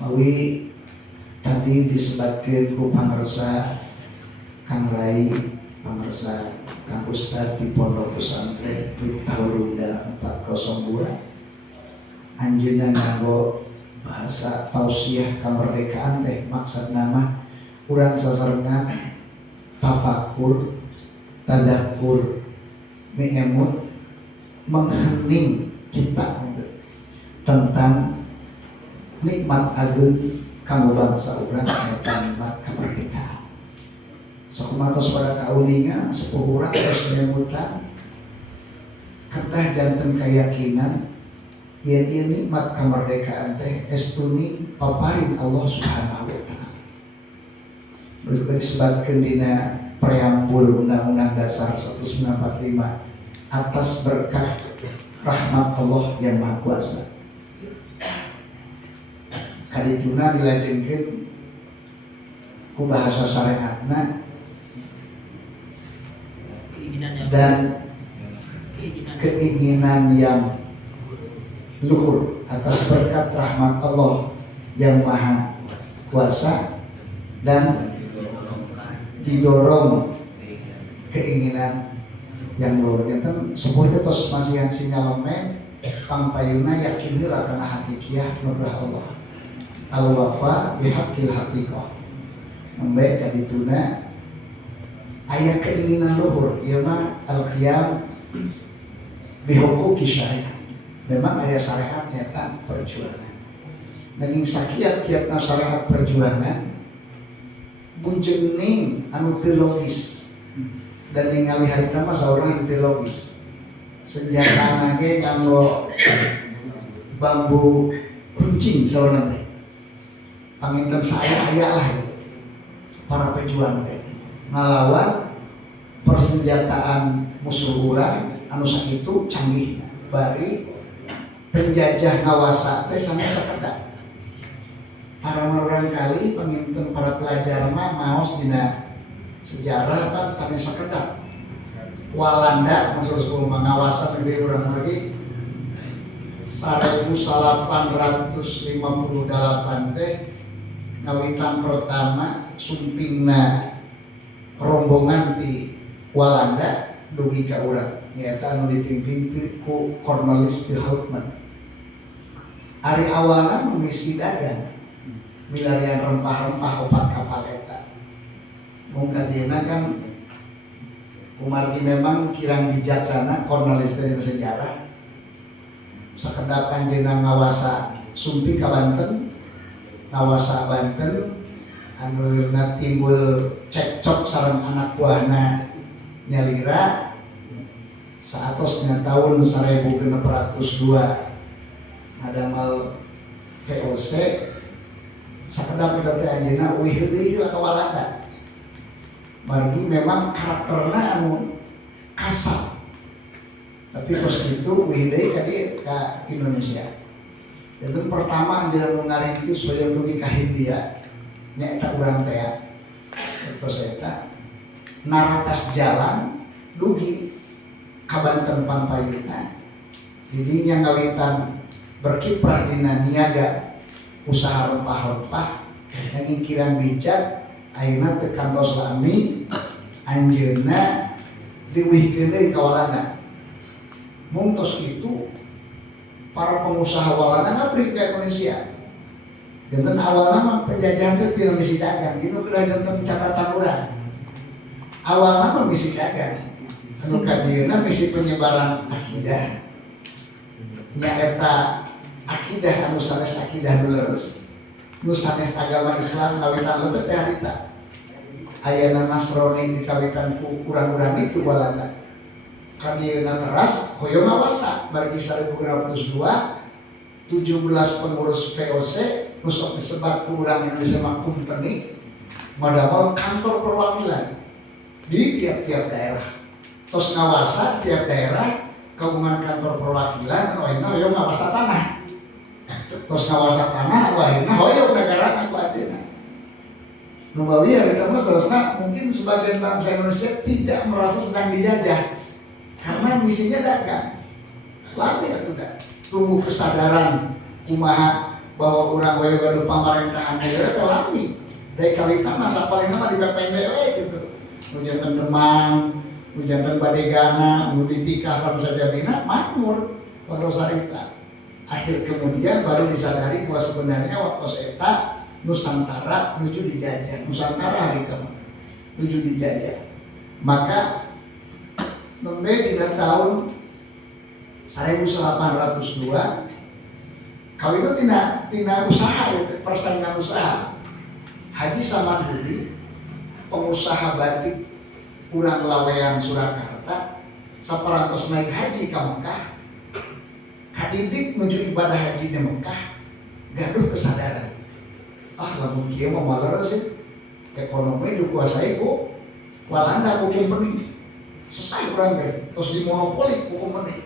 Mawi tadi disebutkan ku pangersa Kang Rai, pangersa Kang Ustad di Pondok Pesantren Tahurunda 402. Anjeunna nganggo bahasa tausiah kemerdekaan teh maksud nama urang sasarengan tafakur, tadakur, meemut, menghening cipta tentang nikmat agung kanggo bangsa urang eta nikmat kemerdekaan. Sakumatos pada kauningan sepuh urang terus memutan kedah janten keyakinan yen ieu nikmat kemerdekaan teh estuni paparin Allah Subhanahu wa taala. Juga disebutkan dina preambul Undang-Undang Dasar 1945 atas berkat rahmat Allah yang Maha Kuasa. Kadituna dilajengkeun ku bahasa syariatna dan keinginan yang luhur atas berkat rahmat Allah yang Maha Kuasa dan didorong keinginan yang luhur. Enten sebuah tetos masih yang sinyalemen pangpayuna yakin heula kana hakikiyah nugrah Allah. Al-wafa bihaqqil haqiqah. Membaik kadituna aya keinginan luhur ieu mah al-qiyam bihuquqi syariat. Memang aya syariat nyata perjuangan. Nanging sakiat-kiatna syariat perjuangan bunjeuning anu teu logis dan ningali harita mah saurang teu logis. Senjata ge nganggo bambu runcing saurang teh. Panginten saya aya lah gitu. Para pejuang teh ngalawan persenjataan musuh urang anu sakitu canggih bari penjajah ngawasa teh sama sakedak. Para orang kali penginten para pelajar mah maos dina sejarah kan sampai sakedak. Walanda maksud ngawasa negeri urang lagi 1858 teh ngawitan pertama sumpingna rombongan di Walanda dugi ka urang nyaeta anu dipimpin ku Cornelis de Houtman. Ari awalna misi dagang milarian rempah-rempah opat kapal eta. Mung kadina kan umargi memang kirang bijaksana Cornelis dari sejarah. Sakedap anjeunna ngawasa sumpi ka Banten, ngawasa Banten anu timbul cekcok sareng anak buahna nyalira saatosna tahun 1602 ngadamel VOC sakedap kita teh anjeunna uih deui ka Walanda. Margi memang karakterna anu kasar. Tapi terus itu uih deui ka Indonesia. Itu pertama anjeunna nu ngarintis supaya dugi ka Hindia nyaeta urang teh. Terus eta naratas jalan dugi ka Banten Pampayuna. Jadi nya ngawitan berkiprah dina niaga usaha rempah-rempah yang kirang bijak ayeuna teu kantos lami anjeunna diwihkeun deui ka Walanda. Mung tos itu para pengusaha Walanda ngabri ka Indonesia. Janten awalna mah penjajahan teh tina misi dagang, dinu kudu janten catatan urang. Awalna mah misi dagang. Anu kadieuna misi penyebaran akidah. Nyaeta akidah anu sanes akidah leres nu sanes agama Islam kawitan leuteut teh harita ayana Nasrani dikawitan ku urang-urang itu Walanda kadieuna teras hoyong ngawasa bari 1602 17 pengurus VOC nu sok disebat ku urang Indonesia mah company madamel kantor perwakilan di tiap-tiap daerah tos ngawasa tiap daerah kagungan kantor perwakilan ayeuna hoyong ngawasa tanah. Terus ngawasa tanah wahina hoyong negara aku adina. Nu bawi kita mah seharusnya mungkin sebagian bangsa Indonesia tidak merasa sedang dijajah karena misinya dagang. Lami atuh da tumbuh kesadaran kumaha bahwa orang goyo gaduh pemerintahan negara terlambi dari kalita masa paling lama di PPNDW gitu hujan demam hujan badegana nuditi kasar saja bina makmur pada sarita akhir kemudian baru disadari bahwa sebenarnya waktu seta Nusantara menuju dijajah Nusantara hari itu menuju dijajah maka nembe di tahun 1802 kalau itu tina usaha itu persaingan usaha Haji Samanhudi pengusaha batik urang lawean Surakarta saperantos naik haji ke Mekah hadidik menuju ibadah haji di Mekah gaduh kesadaran lamun kieu mah malar sih ekonomi dikuasai ku Walanda ku company selesai urang ge terus dimonopoli ku company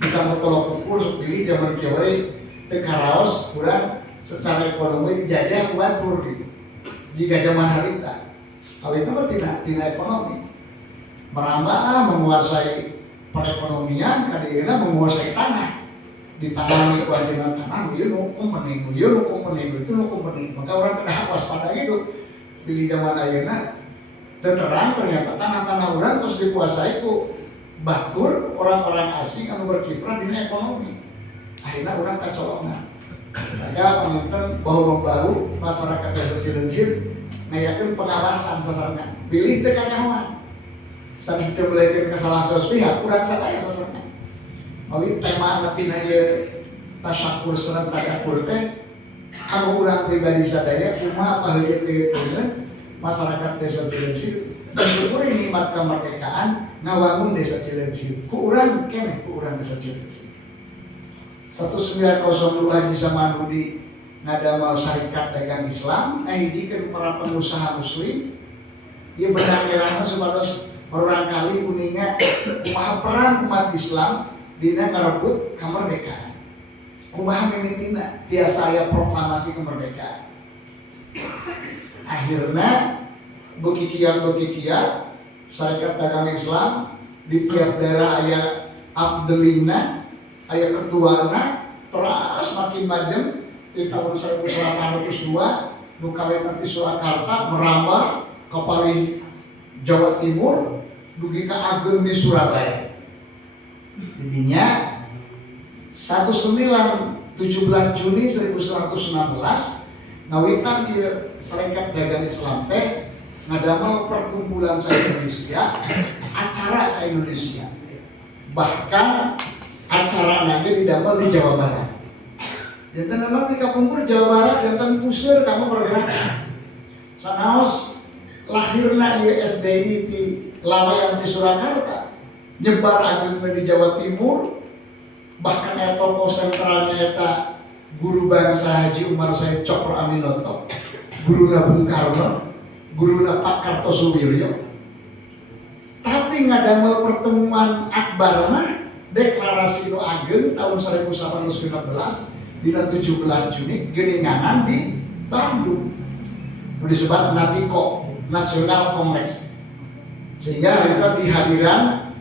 kita mau tolong ukur pilih zaman kieu teu karaos urang secara ekonomi dijajah ku batur gitu jika zaman harita kalau itu mah tina ekonomi merambah menguasai perekonomian kadang menguasai tanah ditangani kewajiban tanah ieu nu company itu nu company maka orang kena waspada gitu pilih zaman ayeuna terang ternyata tanah-tanah orang terus dikuasai ku batur orang-orang asing anu berkiprah di ekonomi akhirnya orang kacolongan ada penonton bahu-bahu masyarakat desa Cileunjir ngayakeun pengawasan sasarangan pilih teu kanyahoan sanes teu melekeun kesalahan saos pihak urang sadaya sasarangan awi tema natina ieu tasyakur sareng tadakur teh kanggo urang pribadi sadaya kumaha paheuleukeun masyarakat desa Cileunjir bersyukur nikmat kemerdekaan ngawangun desa Cileunjir ku urang keneh ku urang desa Cileunjir 1902 Haji Samanhudi ngadamel syarikat dagang Islam ngahijikeun para pengusaha muslim ieu beunang erana supados barangkali uninga kumaha peran umat Islam dina ngarebut kemerdekaan kumaha mimitina tiasa aya proklamasi kemerdekaan akhirna bekikian syarikat dagang Islam di tiap daerah aya afdelina aya ketuana terus makin majem di tahun 1802 nu kawetan ti Surakarta merambah ke paling Jawa Timur dugi ka Ageng di Surabaya. Jadinya 17 Juni 1916 ngawitan ieu Serikat Dagang Islam teh ngadamel perkumpulan se-Indonesia, acara se-Indonesia. Bahkan acara nanti didamel di Jawa Barat. Jantan memang di kapungkur Jawa Barat, jantan puseur kamu pergerakan. Sanaos lahirna ieu SDI di Laweyan di Surakarta, nyebar agengna di Jawa Timur, bahkan eta tokoh sentralnya eta guru bangsa Haji Umar Said Cokro Aminoto, guruna Bung Karno, guruna Pak Kartosuwiryo. Tapi ngadamel pertemuan akbar mah deklarasi nu ageng tahun 1815 dina 17 Juni geuninganan di Bandung. Disebut Natiko Nasional Kongres. Sehingga itu dihadiran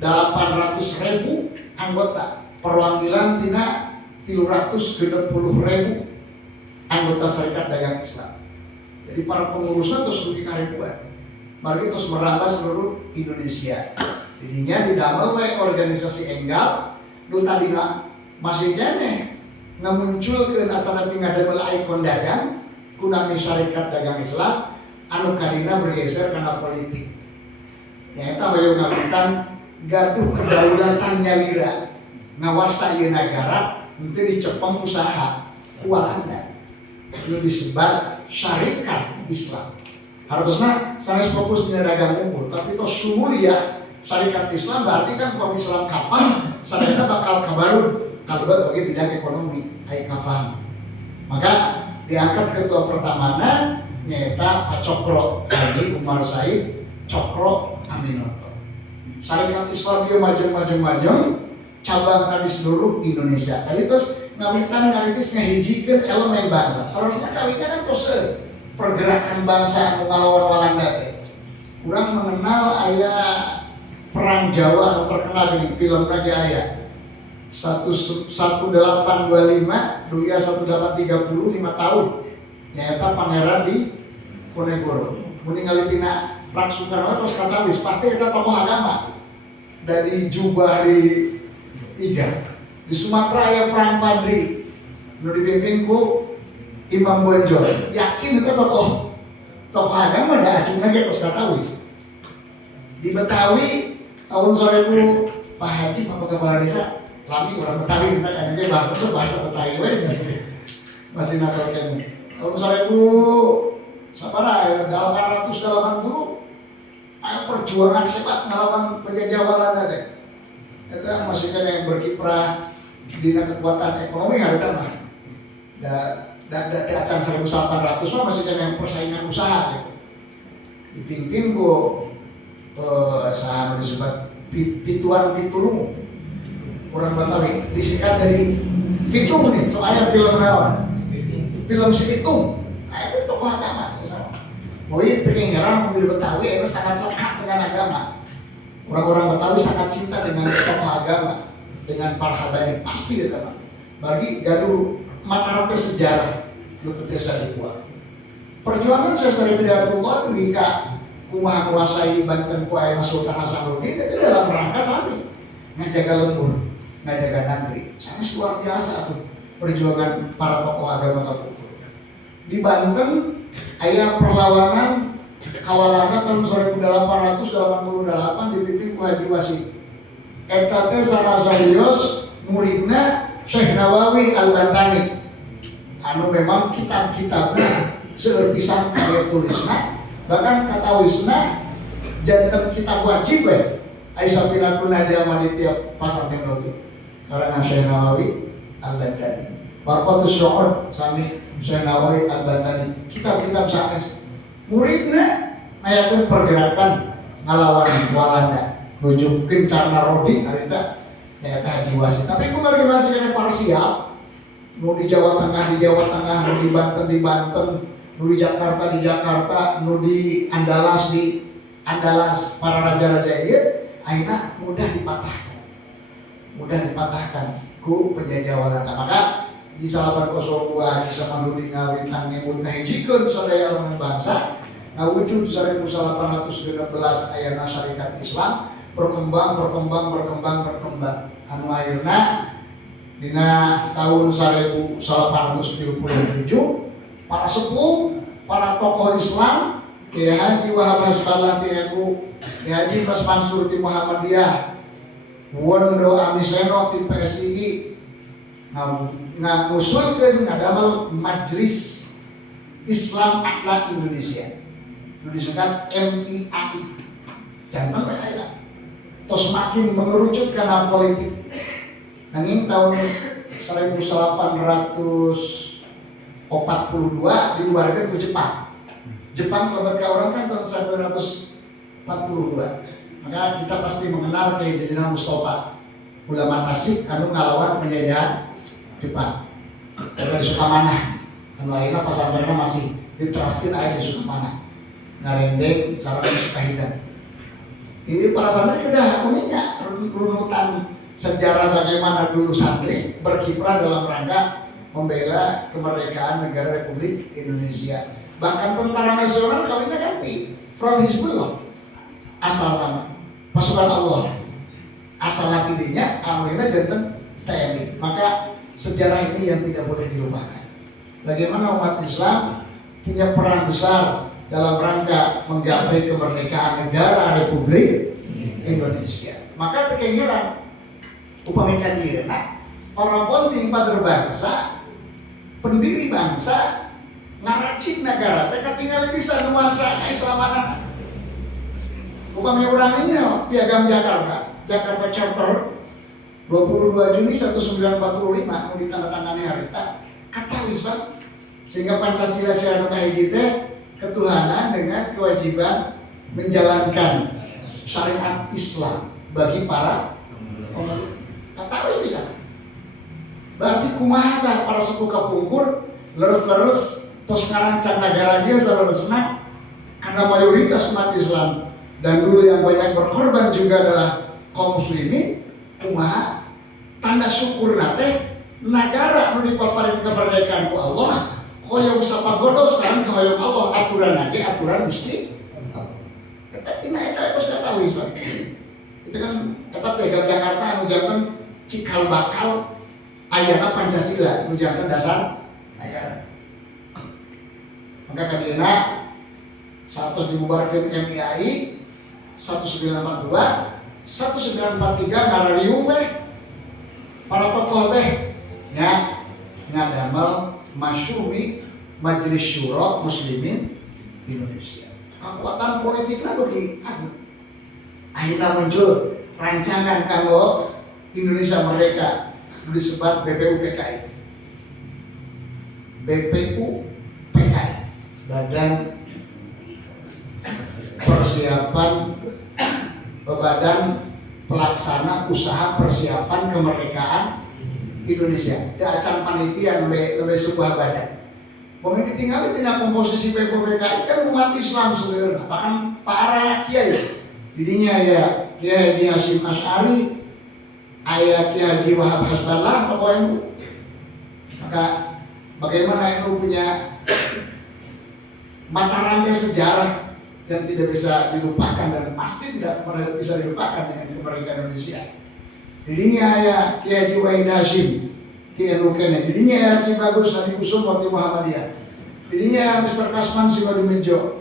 800.000 anggota perwakilan tina 360.000 anggota Serikat Dagang Islam. Jadi para pengurusnya terus dugi karibuan. Mari terus merambah seluruh Indonesia. Jadinya didamel we organisasi enggal nu tadina masih keneh ngamunculkeun atanapi ngadamel ikon dagang kunami Syarikat Dagang Islam anu kadina bergeser kana politik. Nyaeta hoyong ngapunten gaduh kedaulatan nyawira ngawasa ieu nagara henteu dicepeng usaha ku Walanda. Nu disebat Syarikat Islam. Harusnya sanes fokus dina dagang unggul, tapi tos sumulia Syarikat Islam berarti kan kalau Islam kapan sadaya bakal kabarun kalebet oge bidang ekonomi ai kapan. Maka diangkat ketua pertamana nyaeta Pak Cokro Haji Umar Said Cokro Aminoto. Syarikat Islam ieu majeng cabang di seluruh Indonesia. Tadi terus ngawitan ngaritis ngahijikeun elemen bangsa. Seharusnya kawitna kan tos pergerakan bangsa anu ngalawan Walanda teh. Urang mengenal aya perang Jawa anu terkenal di film lagi aya. 1825 dulia 1830 5 tahun nyata pangeran di Ponegoro meninggal tina Rak Soekarno terus katawis pasti kita tokoh agama dari jubah di Iga di Sumatera ya perang Padri nu dipimpin ku Imam Bonjol yakin itu tokoh agama ada acungna ge terus katawis di Betawi tahun 1000 Pak Haji Pak Kepala Desa lami orang Betawi kita kan dia bahasa Betawi we masih nakalkan tahun 1000 sabaraha 880 perjuangan hebat melawan penjajah Walanda deh. Eta masih kena yang berkiprah di kekuatan ekonomi harga mah. Dan acan 1800 mah masih kena yang persaingan usaha gitu. Dipimpin ku saha disebut Pituan Pitulung. Orang Betawi disingkat dari Pitung nih, soalnya film naon? Film si Pitung. Nah, itu tokoh agama. Jadi pengiran mobil Betawi itu sangat lekat dengan agama. Orang-orang Betawi sangat cinta dengan tokoh agama, dengan para habaib pasti ya teman. Bagi gaduh mata rantai sejarah lu ketesa dibuat. Perjuangan Syekh Hidayatullah ketika kumaha kuasai Banten ku aya Sultan Hasanuddin itu dalam rangka sami ngajaga lembur, ngajaga negeri. Sangat luar biasa tuh perjuangan para tokoh agama kaputu. Di Banten aya perlawanan Kawalana tahun 1888 dipimpin ku Haji Wasit. Eta teh sarasarios muridna Syekh Nawawi Al-Bantani. Anu memang kitab-kitabna seueur pisan aya tulisna, bahkan katawisna janten kitab wajib we. Ai sapinatun najama di tiap pasar teknologi. Karena Syekh Nawawi Al-Bantani. Barqatus Syu'ur sami Syekh Nawawi Al-Bantani. Kitab-kitab sanes muridna ngayakeun pergerakan ngalawan Walanda nuju kencarna Rodi harita nyaeta Haji Wasit. Tapi ku lagi masih kena parsial nu di Jawa Tengah nu di Banten, nu di Jakarta, nu di Andalas para raja-raja ieu akhirnya mudah dipatahkan ku penjajah Walanda. Maka di salapan 02 di Samanhudi ngawinang nyebut ngahijikeun sadaya orang bangsa ngawujud 1816 ayana syarikat Islam berkembang anu akhirna dina tahun 1837 para sepuh para tokoh Islam Kiai Haji Wahab Hasballah ti NU Kiai Haji Mas Mansur ti Muhammadiyah Wondo Amiseno ti PSII ngusulkeun ngadamel Majelis Islam Akhlak Indonesia nu disebut MIAI janten we aya tos makin mengerucut kana politik nanging tahun 1842 diluarkeun ku Jepang kemerdekaan orang kan tahun 1942 maka kita pasti mengenal Kiai Haji Mustafa ulama tasik anu ngalawan penjajahan Jepang dari Sukamanah dan lainnya pesantrennya masih diteraskan aja di Sukamanah ngarendeng sarana Sukahidang. Ini para santri udah uniknya runutan sejarah bagaimana dulu santri berkiprah dalam rangka membela kemerdekaan negara Republik Indonesia. Bahkan tentara nasional kawinnya ganti Front Hizbullah asal nama pasukan Allah asal lakidinya ambilnya janten TNI. Maka sejarah ini yang tidak boleh dilupakan. Bagaimana umat Islam punya peran besar dalam rangka menggapai kemerdekaan negara Republik Indonesia. Maka tekengiran upami kadieuna para founding father bangsa, pendiri bangsa ngaracik negara teh katinggal bisa nuansa keislaman. Upami urang ini piagam Jakarta Charter 22 Juni 1945 mau ditandatangani harita katawis Pak sehingga Pancasila secara kahiji teh ketuhanan dengan kewajiban menjalankan syariat Islam bagi para umat. Katawis bisa. Berarti kumaha para sepuh kapungkur leres-leres tos ngarancang negara ieu saresna karena mayoritas umat Islam dan dulu yang banyak berkorban juga adalah kaum muslimin kumaha tanda syukur nate negara nu dipaparin kemerdekaan ku Allah hoyong sapagodos sekarang ke hoyong Allah aturan lagi aturan Gusti ini eta itu sudah tahu itu kan kata pegang Jakarta anu janten cikal bakal ayana Pancasila anu janten dasar negara maka kadina 100 dibubarkan MIAI 1942 1943 ngararium para tokoh teh nya ngadamel masyumi Majelis Syuro Muslimin Indonesia. Kekuatan politiknya bagi agut. Akhirnya muncul rancangan kanggo Indonesia Merdeka disebut BPUPKI. BPUPKI Badan Persiapan Badan Pelaksana Usaha Persiapan Kemerdekaan Indonesia. Itu acara panitia oleh sebuah badan. Pemimpin tinggal di komposisi BPUPKI kan umat Islam sebenarnya, bahkan para kiai. Didinya ya Kiai Haji Hasyim Asy'ari, ayah Kiai Haji Wahab Hasballah, tokoh NU. Maka bagaimana NU punya mata rantai sejarah yang tidak bisa dilupakan dan pasti tidak pernah bisa dilupakan dengan kemerdekaan Indonesia. Didinya ya Kiai Haji Wahid Hasyim, Kiai NU kene. Didinya ya Ki Bagus Hadi Kusuma di Muhammadiyah. Didinya ya Mr. Kasman Simadimjo.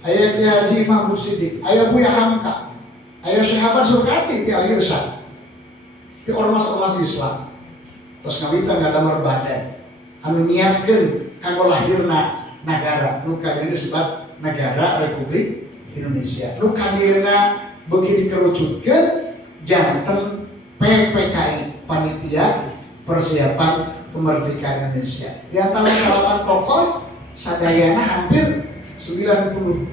Ayah Kiai Haji Mahmud Siddiq, ayah Buya Hamka, ayah Sahabat Surkati di Al-Irsyad, di ormas-ormas Islam. Terus ngawita nggak ada merbadan, anu nyiapkan kanggo lahirna negara, nu kadina disebut negara Republik Indonesia. Nu kadina beuki dikerucutkeun janten PPKI Panitia Persiapan Kemerdekaan Indonesia. Di antara salapan tokoh sadayana hampir 99%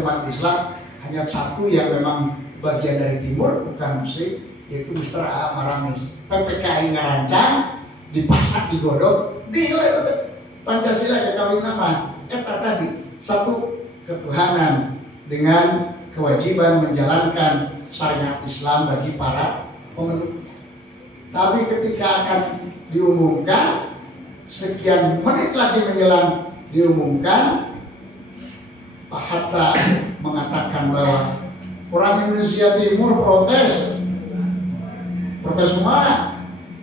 umat Islam, hanya satu yang memang bagian dari timur bukan muslim, yaitu Mr. A. Maramis. PPKI ngarancang, dipasak, digodok, gila itu Pancasila kekawin nama. Eta tadi satu ketuhanan dengan kewajiban menjalankan syariat Islam bagi para pemeluknya. Tapi ketika akan diumumkan, sekian menit lagi menjelang diumumkan, Pak Hatta mengatakan bahwa orang Indonesia Timur protes semua.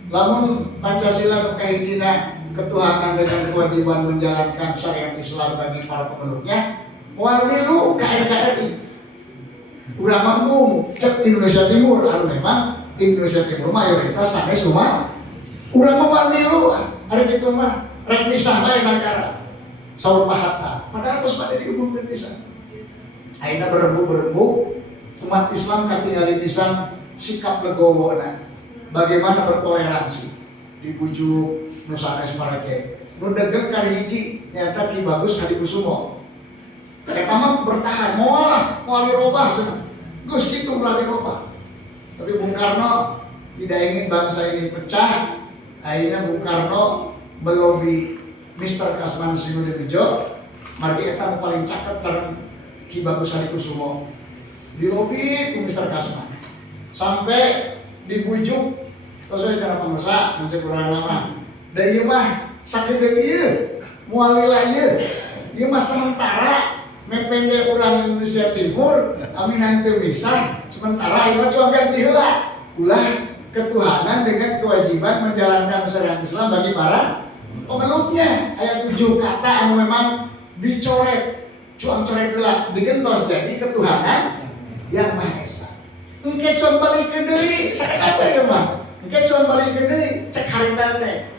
Lamun Pancasila kahijina ketuhanan dengan kewajiban menjalankan syariat Islam bagi para pemeluknya, moal milu ka NKRI. Urang manggung cek Indonesia Timur, anu memang Indonesia Timur mayoritas sanes umat. Urang moal milu, ada gitu mah rek misah bae negara. Saur Pak Hatta, padahal terus pada diumumkan pisan. Akhirnya berembuk umat Islam katingali pisan sikap legowona. Bagaimana bertoleransi dibujuk nu sanes marake. Nu degeng kali hiji nyata Ki Bagus Hadi Kusuma. Eta mah bertahan moal dirobah cenah. Geus kitu ulah dirobah. Tapi Bung Karno tidak ingin bangsa ini pecah. Akhirnya Bung Karno melobi Mr. Kasman Sinudejo, margi eta paling caket sareng Ki Bagus Hadi Kusuma. Dilobi ku Mr. Kasman. Sampai dibujuk sesuai cara pengusaha mencek urang nama. Da ieu mah sakitu ieu, moal lila ieu. Ieu mah sementara mepende urang Indonesia Timur, aminan teu misah, sementara ieu mah cuma ganti heula. Ulah ketuhanan dengan kewajiban menjalankan syariat Islam bagi para pemeluknya. Ayat 7 kata anu memang dicoret, cuang coret heula, digentos jadi ketuhanan yang Maha Esa. Engke cuang balik ke deui, sakata ieu mah. Engke cuang balik ke deui, cek harita teh.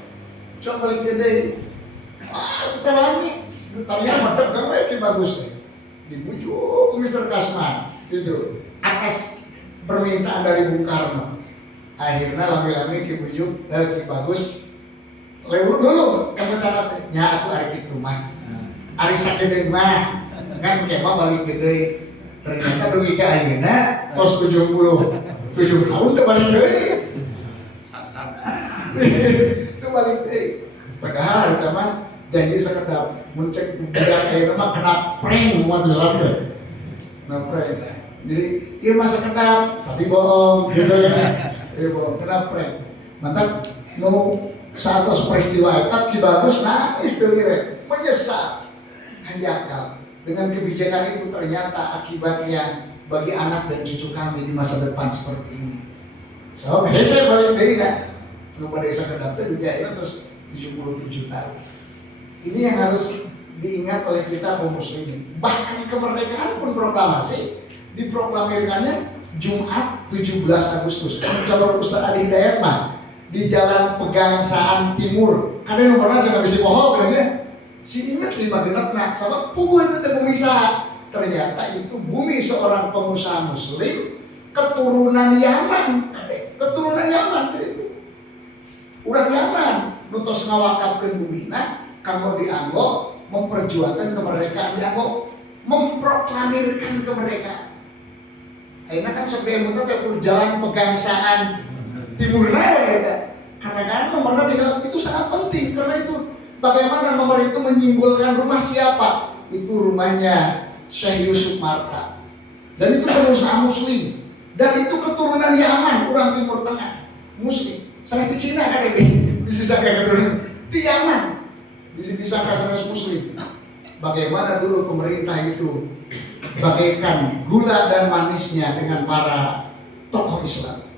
Cuang balik ke deui. Itu terami. Tarinya medek kan we Ki Bagus teh. Dibujuk ku Mr. Kasman gitu atas permintaan dari Bung Karno. Akhirnya lami-lami Ki Bagus lulu yang bertanya nya atuh ari kitu mah. Ari sakedeung mah kan kemah balik gede. Ternyata dugi ka ayeuna tos 7 tahun teu balik deui. Sasar. Teu balik deui. Padahal eta mah janji sakedap mun cek budak ayeuna mah kena prank moal dalam teh. Kena prank. Jadi iya masa kedap tapi bohong gitu ya. Iya bohong, kenapa prank? Mantap nu satos peristiwa eta Ki Bagus nangis teu lirek, menyesal. Hanjakal dengan kebijakan itu ternyata akibatnya bagi anak dan cucu kami di masa depan seperti ini. So, saya balik dari rumah desa kedap itu juga itu terus 77 tahun. Ini yang harus diingat oleh kita kaum muslimin. Bahkan kemerdekaan pun proklamasi diproklamirkannya Jumat 17 Agustus. Kalau Ustaz Adi Hidayat mah di Jalan Pegangsaan Timur. Kadang nomornya jangan bisa bohong ya. Si ingat lima genepna, sama puguh itu pemisah. Ternyata itu bumi seorang pengusaha muslim keturunan Yaman. Keturunan Yaman itu. Urang Yaman nutos ngawakapkeun bumina kanggo dianggo memperjuangkan kemerdekaan, dianggo memproklamirkan kemerdekaan. Ayeuna kan sok diemutna teh Jalan Pegangsaan Timur ya. Karena nomornya itu sangat penting karena itu bagaimana nomor itu menyimpulkan rumah siapa? Itu rumahnya Syekh Yusuf Marta. Dan itu pengusaha muslim. Dan itu keturunan Yaman, orang Timur Tengah, muslim. Salah di Cina kan ini, bisa kayak keturunan di Yaman, bisa sanes muslim. Bagaimana dulu pemerintah itu bagaikan gula dan manisnya dengan para tokoh Islam.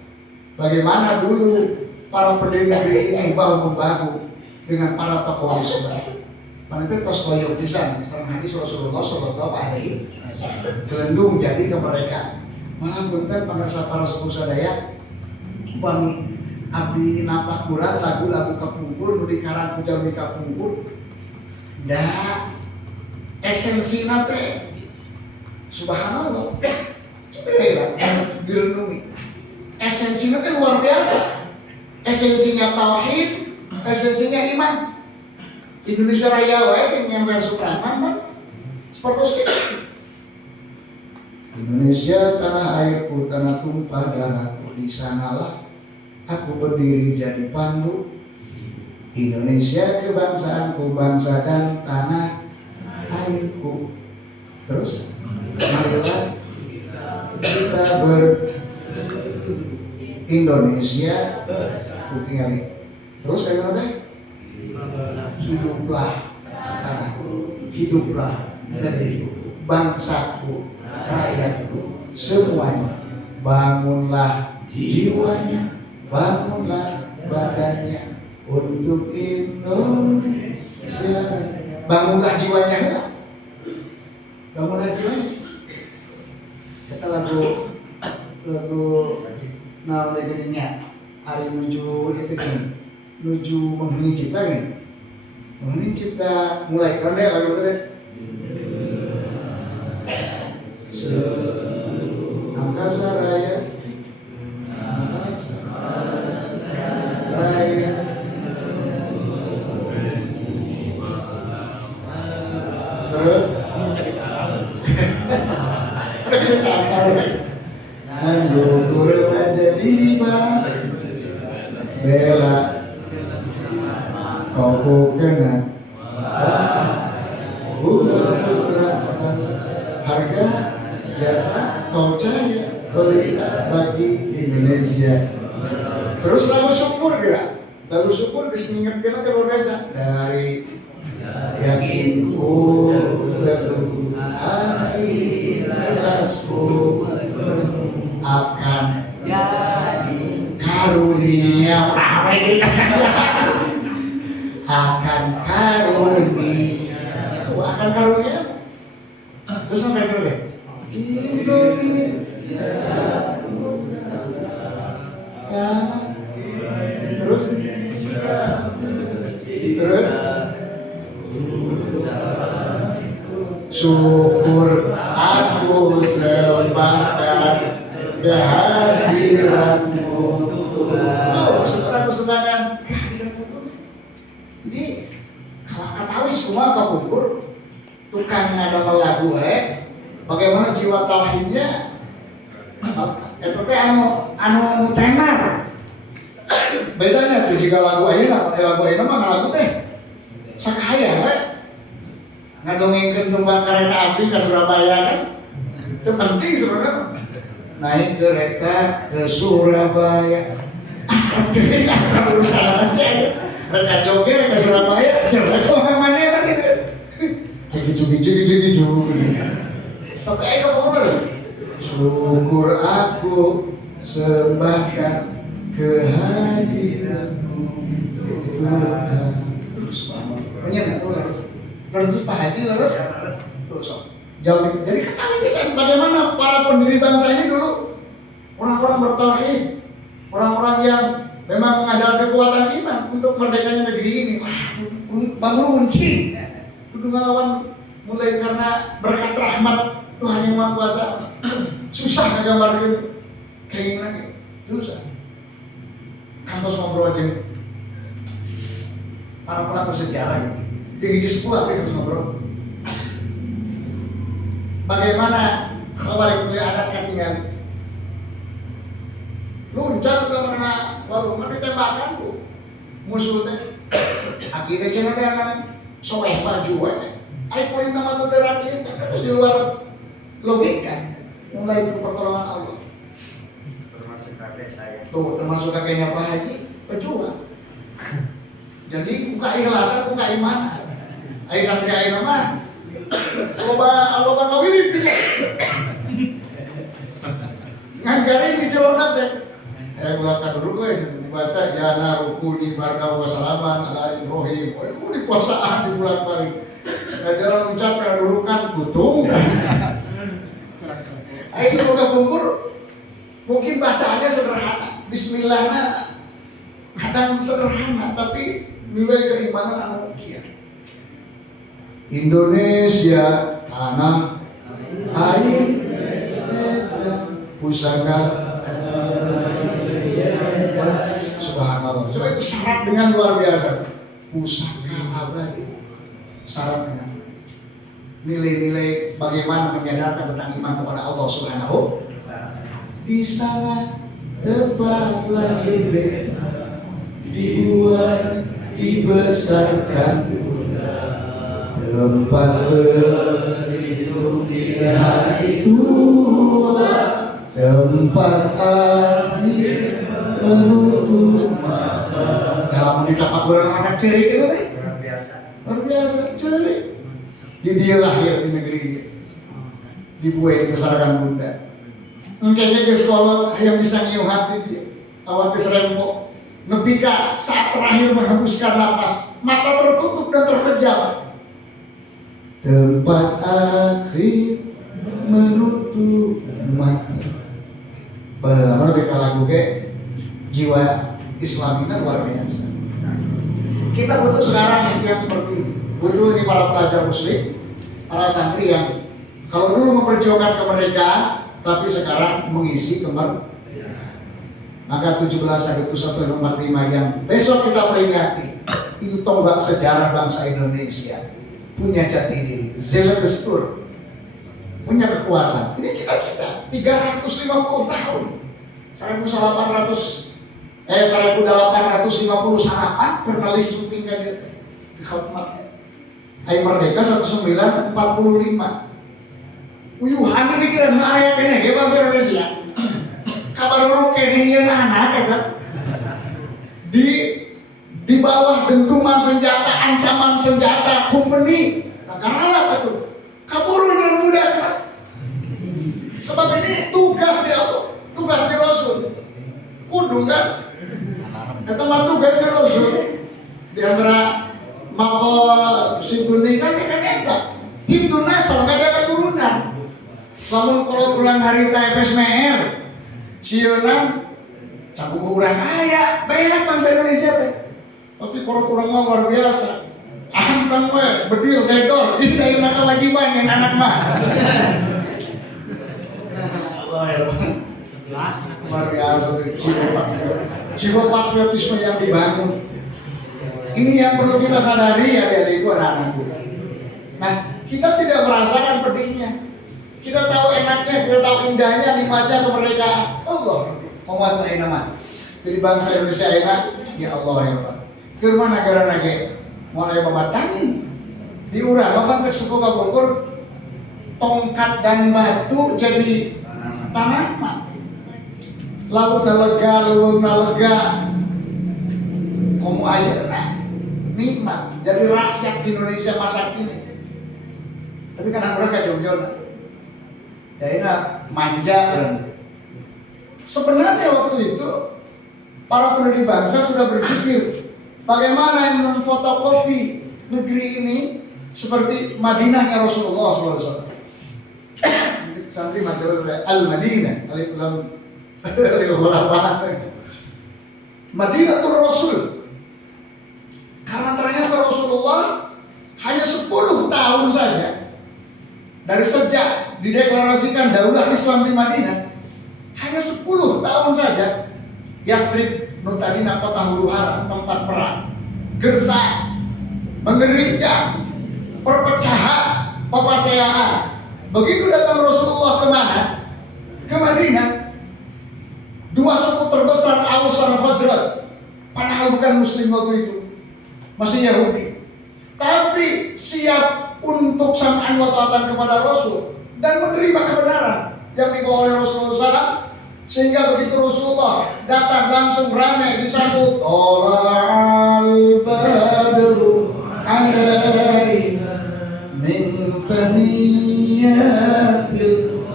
Bagaimana dulu para pendiri negeri ini bahu-membahu dengan para tokoh Islam. Panete tos koyok pisan sareng hadis Rasulullah sallallahu alaihi wasallam. Gelendung jadi kemerdekaan. Malah punten pangarsa para suku sadaya upami abdi napak kurang lagu-lagu kapungkur nu dikarang ku jalmi kapungkur. Da esensina teh subhanallah. Coba direnungi. Esensinya teh luar biasa. Esensinya tauhid, esensinya iman. Indonesia Raya wae yang Nyamper Supratman kan seperti itu. Indonesia tanah airku, tanah tumpah darahku, di sanalah aku berdiri jadi pandu. Indonesia kebangsaanku, bangsa dan tanah airku. Terus marilah kita Indonesia tinggali. Terus kayak mana teh? Hiduplah tanahku, hiduplah negeriku, bangsaku, rakyatku, semuanya. Bangunlah jiwanya, bangunlah badannya untuk Indonesia. Bangunlah jiwanya, bangunlah jiwanya. Kita lagu nah udah jadinya hari menuju itu kan menuju menghuni cipta nih, menghuni cipta mulai kan deh lagu itu deh. Angkasa raya, raya, terus ada bisa tahu guys. Menggugur menjadi bela kau bukan harga jasa kau caya pelita bagi Indonesia. Terus lagu syukur kira, lagu syukur kesengingan kita luar biasa dari yakinku teguh akhiratku akan jadi karunia akan karunia akan karunia terus sampai dulu deh Indonesia terus syukur aku sembahkan kehadiranmu. Oh, syukur aku sembahkan kehadiranmu tuh. Jadi kalau katawis kumaha kapungkur tukang ngadamel lagu bagaimana jiwa tauhidnya eta teh anu tenar. Bedanya tuh jika lagu ayeuna mah lagu teh sakaya we ngadongengkeun tumpang kereta api ka Surabaya kan. Itu penting sebenarnya. Naik kereta ke Surabaya. Kalau urusan aja. Mereka joget ke Surabaya. Coba kemana kan gitu. Gitu. Tapi ayo bener. Syukur aku sembahkan kehadiranmu Tuhan. Terus banget. Terus Pak Haji terus. Jawab. Jadi kami bisa bagaimana para pendiri bangsa ini dulu orang-orang bertauhid, orang-orang yang memang mengandalkan kekuatan iman untuk merdekanya negeri ini. Bangun kunci. Kudu ngelawan mulai karena berkat rahmat Tuhan yang Maha Kuasa. Susah ngegambarkan keinginan susah. Kantos ngobrol aja para pelaku sejarah tinggi sepuh apa yang ngobrol. Bagaimana khawarik kuliah adat ketinggalan? Loncat ke mana? Walau ditembakkan bu musuhnya. Akhirnya cina dengan soeh baju aja. Ayo poin nama terakhir itu di luar logika. Mulai itu pertolongan Allah. Termasuk kakek saya. Tuh termasuk kakeknya Pak Haji pejuang. Jadi buka ikhlasan, buka iman. Ayo santri ayo nama. Loba ngawirip gitu. Nganggarin di celonat deh. Buatkan dulu dibaca ya narukuni barda wa salaman ala Ibrahim. Itu di puasaan di bulan paling. Ajaran ucapkan dulu kan kutung. Ayo semoga bungkur. Mungkin bacaannya sederhana. Bismillahnya kadang sederhana tapi nilai keimanan anu kieu. Indonesia tanah air pusaka subhanallah. Coba itu syarat dengan luar biasa. Pusaka abadi. Syarat dengan nilai-nilai bagaimana menyadarkan tentang iman kepada Allah Subhanahu. Di sana tempat lahir dibuat dibesarkan tempat berlindung di hari tua, tempat akhir menutup mata. Dalam mendapat orang anak cerik itu nih, luar biasa cerik. Di dia lahir di negeri, dibuat dibesarkan bunda. Engkanya ke sekolah yang bisa nyium hati dia, awak keserempok. Nebika saat terakhir menghembuskan napas, mata tertutup dan terpejam. Tempat akhir menutup mata. Bagaimana kita lagu ke jiwa Islamina luar biasa. Kita butuh sekarang yang seperti ini. Butuh ini para pelajar muslim, para santri yang kalau dulu memperjuangkan kemerdekaan, tapi sekarang mengisi kemerdekaan. Maka 17 Agustus 1945 yang besok kita peringati itu tonggak sejarah bangsa Indonesia, punya jati diri, Zelebestur, punya kekuasaan. Ini cita-cita 350 tahun. 1850 sarapan jurnalis syuting kan itu di Khautmat. Hari merdeka 1945. Uyuhan ini kira area kene ge bangsa Indonesia. Kabar orang kene yeuna anak eta. Di bawah dentuman senjata, ancaman senjata, company. Negara apa tuh? Kabur dengan mudah kan? Sebab ini tugas di Allah, tugas di Rasul. Kudu kan? Eta mah tugas di Rasul. Di antara mako sintuning kan eta. Hidupna nasal ngajaga turunan. Lamun kalau tulang hari TPS Meher, sieuna cakup urang aya, banyak bangsa Indonesia teh. Tapi kalau tulang mah luar biasa. Antang we bedil dedor, ini dari maka kewajiban yang anak mah. Luar biasa jiwa patriotisme yang dibangun. Ini yang perlu kita sadari ya adik-adikku, anak-anakku. Nah, kita tidak merasakan pedihnya. Kita tahu enaknya, kita tahu indahnya nikmatnya kemerdekaan. Allah, memuatkan nama. Jadi bangsa Indonesia enak, ya Allah ya Allah. Ke mana negara mulai membatangin, diurang, bangsa suku Bogor, tongkat dan batu jadi tanaman. Laut lega, komo ayeuna nikmat jadi rakyat Indonesia masa kini. Tapi kan mereka jauh-jauh. Jadi manja. Sebenarnya waktu itu para pendiri bangsa sudah berpikir bagaimana yang memfotokopi negeri ini seperti Madinahnya Rasulullah SAW. Santri masalah Al-Madinah, Alif Lam Madinah itu Rasul. Karena ternyata Rasulullah hanya 10 tahun saja dari sejak dideklarasikan daulah Islam di Madinah, hanya 10 tahun saja Yasrib Nutadina kota huru-hara, tempat perang, gersa, mengerikan, perpecahan, pepaseaan. Begitu datang Rasulullah kemana? Ke Madinah. 2 suku terbesar Aus dan Khazraj, padahal bukan Muslim waktu itu, masih Yahudi, tapi siap untuk sam'an wa ta'atan kepada Rasul dan menerima kebenaran yang dibawa oleh Rasulullah SAW. Sehingga begitu Rasulullah datang langsung ramai disambut. Tola'al badru alaina min saniyatil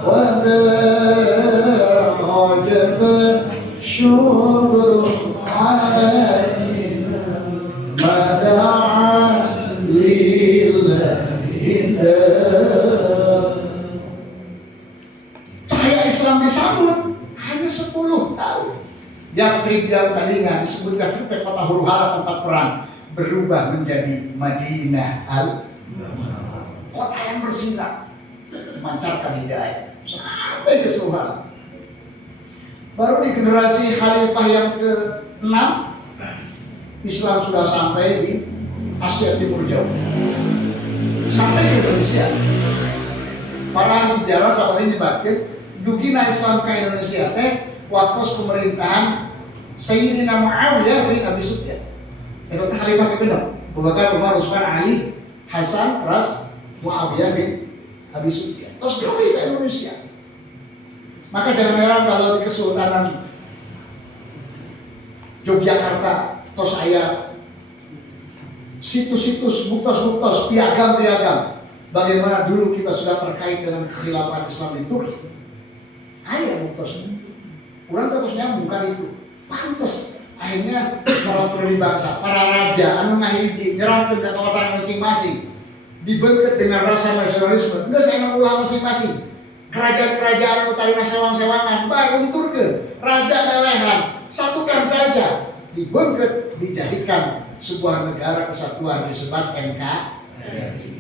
wada' wajaba syukur alaina mada'a lillahi. Cahaya Islam disambut hanya 10 tahun. Yasrib yang tadinya disebut Yasrib kota huru-hara tempat perang berubah menjadi Madinah kota yang bersinar, memancarkan hidayah sampai ke seluruh alam. Baru di generasi khalifah yang ke-6 Islam sudah sampai di Asia Timur Jauh, sampai ke Indonesia. Para sejarah sahabat ini nyebutkan dugina Islam ke Indonesia teh waktu pemerintahan Sayyidina Muawiyah bin Abi Sufyan. Itu khalifah kedua. Abu Bakar, Umar, Utsman, Ali, Hasan, terus Muawiyah bin Abi Sufyan. Terus kembali ke Indonesia. Maka jangan heran kalau di Kesultanan Yogyakarta terus aya situs-situs, buktos-buktos, piagam-piagam bagaimana dulu kita sudah terkait dengan kekhilafan Islam di Turki. Ada buktos. Kurang terus nyambung kan itu. Pantes akhirnya para pendiri bangsa, para raja anu ngahiji nyerahkeun ke kawasan masing-masing, dibengket dengan rasa nasionalisme. Geus aya ulah masing-masing. Kerajaan-kerajaan anu tadi sewang-sewangan barunturkeun, raja ngalehan, satukan saja, dibengket, dijadikan sebuah negara kesatuan disebut NKRI.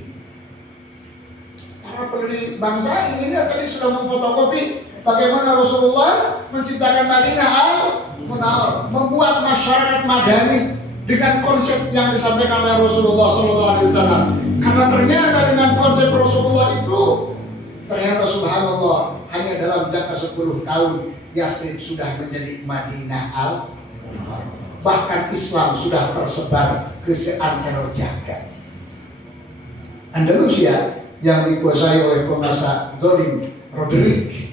Para pendiri bangsa ini tadi sudah memfotokopi bagaimana Rasulullah menciptakan Madinah al-Munawwarah, membuat masyarakat madani dengan konsep yang disampaikan oleh Rasulullah SAW. Karena ternyata dengan konsep Rasulullah itu, ternyata subhanallah hanya dalam jangka 10 tahun Yasrib sudah menjadi Madinah al-Munawwarah. Bahkan Islam sudah tersebar ke seantero jagat. Andalusia yang dikuasai oleh penguasa zalim Roderick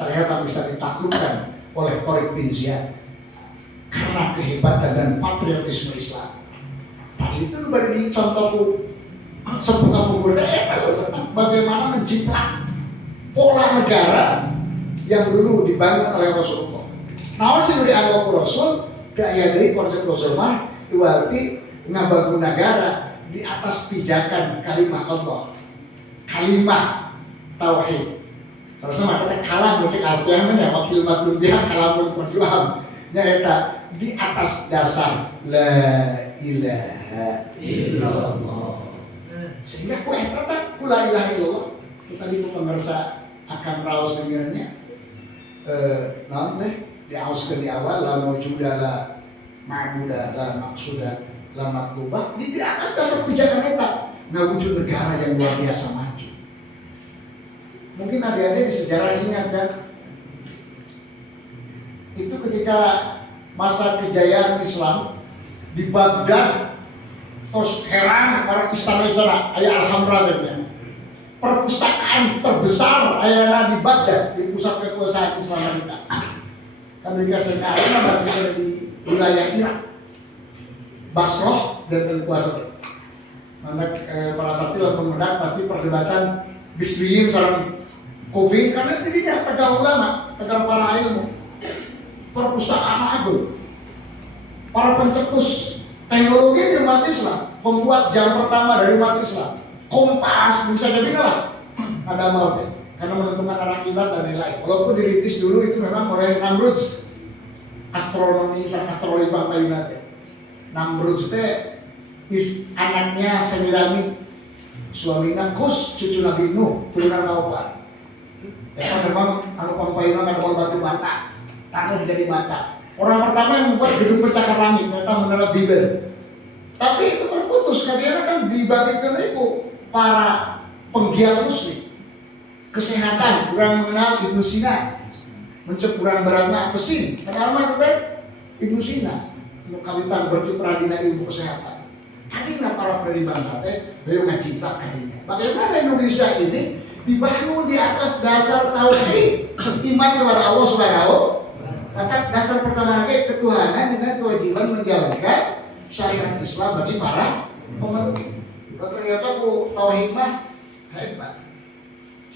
ternyata bisa ditaklukkan oleh Torik bin Ziyad karena kehebatan dan patriotisme Islam. Nah itu baru dicontoh sebuah pemuda bagaimana menjiplak pola negara yang dulu dibangun oleh Rasulullah. Nah sih dianggap Rasul gaya dari konsep Rasulullah iwati ngabangun negara di atas pijakan kalimat Allah, kalimat tauhid. Terus makanya kalam cek Al-Qur'an ya wakil matul biha kalamun perjuang nyata di atas dasar la ilaha illallah. Sehingga ku eta kula ilaha illallah kita di pemirsa akan raos dengannya naon teh diauskeun di awal la maujuda la ma'buda la maqsuda la matlubah di atas dasar pijakan eta ngawujud negara yang luar biasa maju. Mungkin adik-adik di sejarah ingat kan, itu ketika masa kejayaan Islam di Baghdad, terus heran orang istana-istana, ayah Alhamdulillah, perpustakaan terbesar ayana di Baghdad, di pusat kekuasaan Islam Amerika. Amerika Serikat masih ada di wilayah Irak, Basrah dan kuasa. Maka para sakti lalu mengenal pasti perdebatan Bisriyin sarang Kufin karena ini dia tegal ulama, tegal para ilmu, perpustakaan agung, para pencetus teknologi di umat Islam, pembuat jam pertama dari umat Islam, kompas bisa jadi lah ada mal karena menentukan arah kiblat dan lain-lain. Walaupun dirintis dulu itu memang oleh Namrud, astronomi sang astrologi bangsa Yunani. Namrud itu anaknya Semirami, suaminya Kus, cucu Nabi Nuh, turunan Nauba. Ya memang anu pampainan ada batu bata, tanah jadi bata. Orang pertama yang membuat gedung pencakar langit, ternyata menara Babel. Tapi itu terputus karena kan dibagikan itu para penggiat muslim. Kesehatan, kurang mengenal Ibnu Sina, kurang beratna pesin. Kenapa itu Ibnu Sina? Untuk kawitan berkiprah dina ilmu kesehatan. Adina para pendiri bangsa beliau ngacipta kadinya. Bagaimana Indonesia ini dibangun di atas dasar tauhid, iman kepada Allah Subhanahu. Maka dasar pertama lagi ketuhanan dengan kewajiban menjalankan syariat Islam bagi para pemeluk. Ternyata tauhid mah hebat,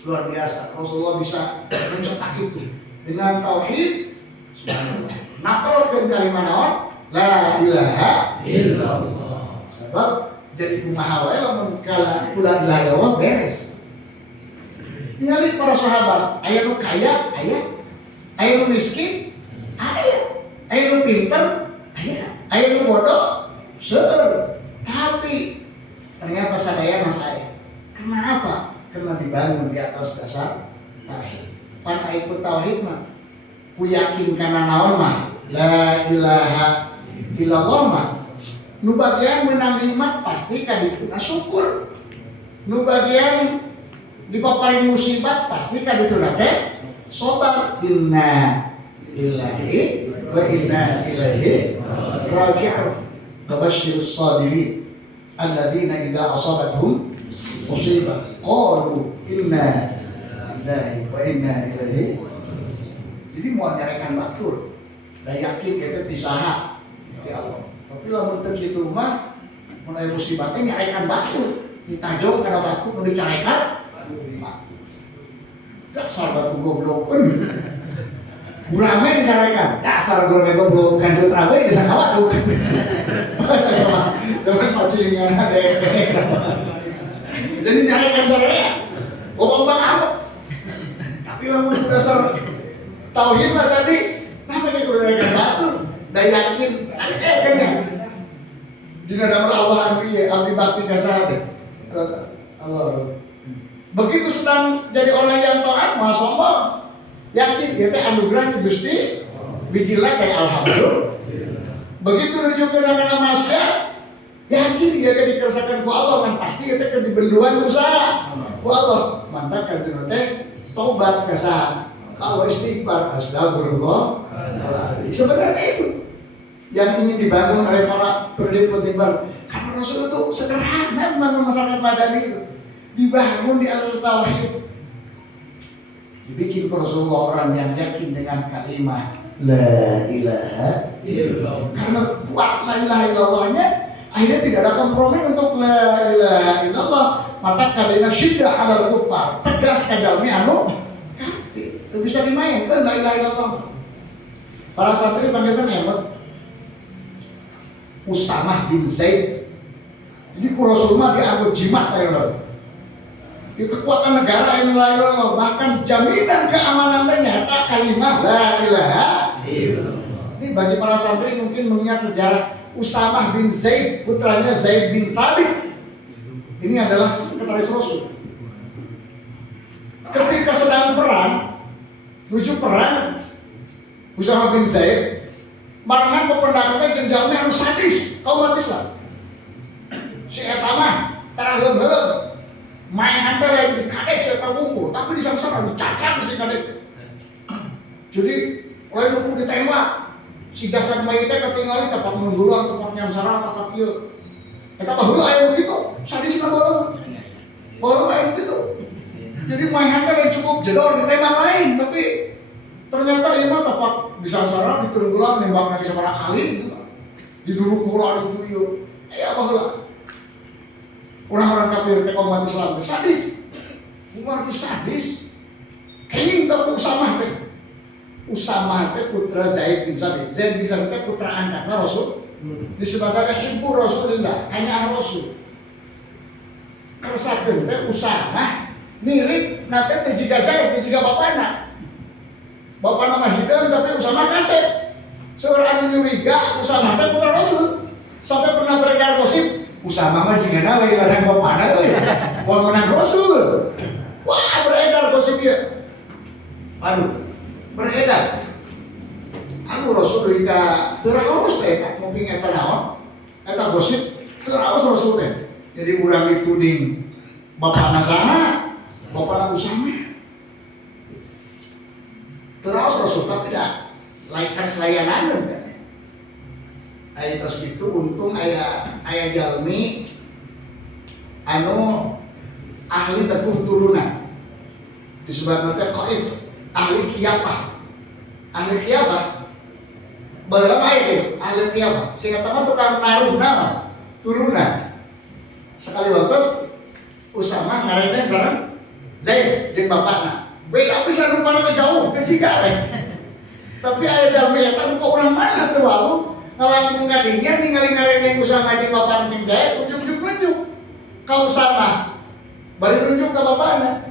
luar biasa. Rasulullah bisa mencetak itu dengan tauhid. Subhanallah. Napalkeun kalimat naon? La ilaha illallah. Sebab jadi kumaha wae lamun kala kula ilaha illallah beres. Tinggali para sahabat, aya nu kaya, aya nu miskin, aya nu pinter, aya nu bodoh, seueur. Tapi ternyata sadayana saya. Kenapa? Karena dibangun di atas dasar tauhid. Pan ikut tauhid mah ku yakin kana naon mah la ilaha illallah mah nu bagian menang nikmat pasti kadituna syukur. Nu bagian dipaparin musibah pasti kadituna teh sabar. Inna lillahi wa inna ilaihi raji'un. Tabasyirus sabirin alladzina idza asabatuhum musibah qalu inna lillahi wa inna ilaihi. Jadi mau nyarekan batur dan yakin kita disaha ya Allah. Tapi lamun teu kitu mah mun aya musibah teh nyarekan batur, ditajong kana batu nu dicarekan batu. Dasar batu goblok pun. Gurame dicarekan. Dasar gurame goblok ganjut rawe bisa kawaduk. Zaman pacilingan ade. Jadi nyarekan saya. Ngomong apa? Tapi lamun dasar tauhid mah tadi namanya nyarekan batur. Dan yakin, kan ya. Dina damel Allah abdi bakti ka saha Allah. Begitu sedang jadi orang yang taat mah sombong. Yakin dia teh anugerah ti Gusti, bijilah teh alhamdulillah. Begitu nuju ke kana maksiat, yakin dia teh dikersakeun ku Allah kan pasti teh ke dibenduan usaha ku Allah. Mantap kan teh tobat ka saha? Kalau istighfar, astagfirullah. Sebenarnya itu yang ingin dibangun oleh para pendiri penting. Karena Rasul itu sederhana membangun masyarakat Madani itu dibangun di atas tauhid. Dibikin Rasulullah orang yang yakin dengan kalimat la ilaha illallah. Karena kuat la ilaha illallahnya, akhirnya tidak ada kompromi untuk la ilaha illallah. Maka kalimat syiddah ala kufar, tegas kajalmi anu itu bisa dimainkan la ilaha illallah. Para santri panggilkan hebat Usamah bin Zaid. Jadi Rasulullah dianggap jimat ayo. Di kekuatan negara yang la ilaha illallah, bahkan jaminan keamanan ternyata kalimat la ilaha illallah. Ini bagi para santri mungkin mengingat sejarah Usamah bin Zaid, putranya Zaid bin Thabit. Ini adalah sekretaris Rasul. Ketika sedang perang, tujuh perang, Usamah bin Zaid barengan pependaknya jenjalnya harus sadis kaum Islam. Si eta mah taraheum-heum main hantar yang dikadek si eta bungkul, tapi di sana dicacat si kadek. Jadi oleh nuku ditembak, si jasad mayitnya ketinggalan tempat menggulang, tempat nyamsara, tempat kieu. Eta mah heula aya begitu, sadisna bolong. Bolong aya begitu. Jadi mainan kan cukup jedor ditembak lain, tapi ternyata ini mah tepat bisa sarang ditenggelam nembak lagi seberapa kali gitu. Di dulu kula itu yuk. Apa heula? Orang-orang kafir teh umat Islam teh sadis. Umar teh sadis. Kenging teu Usamah teh. Usamah teh putra Zaid bin Sabit. Zaid bin Sabit teh putra angkatna Rasul. Disebutkan ibu Rasulullah, hanya Rasul. Kersakeun teh Usamah mirip nate teh jiga Zaid, teh jiga bapana. Bapana mah hideung tapi Usamah kasep. Seorang anu nyuriga Usamah teh putra Rasul. Sampai pernah beredar gosip Usamah mah jingana lain ladang bapana euy. Mun menang Rasul. Wah, beredar gosip ieu. Aduh, beredar. Anu Rasul hingga teraos teh eta mungkin eta naon? Eta gosip teraos Rasul teh. Jadi urang dituding bapana saha? Bapana Usamah. Teraos Rasul tapi tidak lain selayanan kan. Aya terus gitu untung aya jalmi anu ahli teguh turunan. Disebutna teh qaif, ahli kiapah. Ahli kiapah. Baheula mah itu ahli kiapah. Sing eta mah tukang naruh nama turunan. Sekali waktu Usamah ngarendeng sareng Zaid jeung bapakna. Beda pisan rupana teh jauh teh jiga we. Tapi aya jalmi eta lupa urang mana teu wau. Ngalangkung ngadinya ningali ngarendeng Usamah jeung bapana jeung Zaid ujug-ujug nunjuk ka Usamah. Bari nunjuk ka bapana.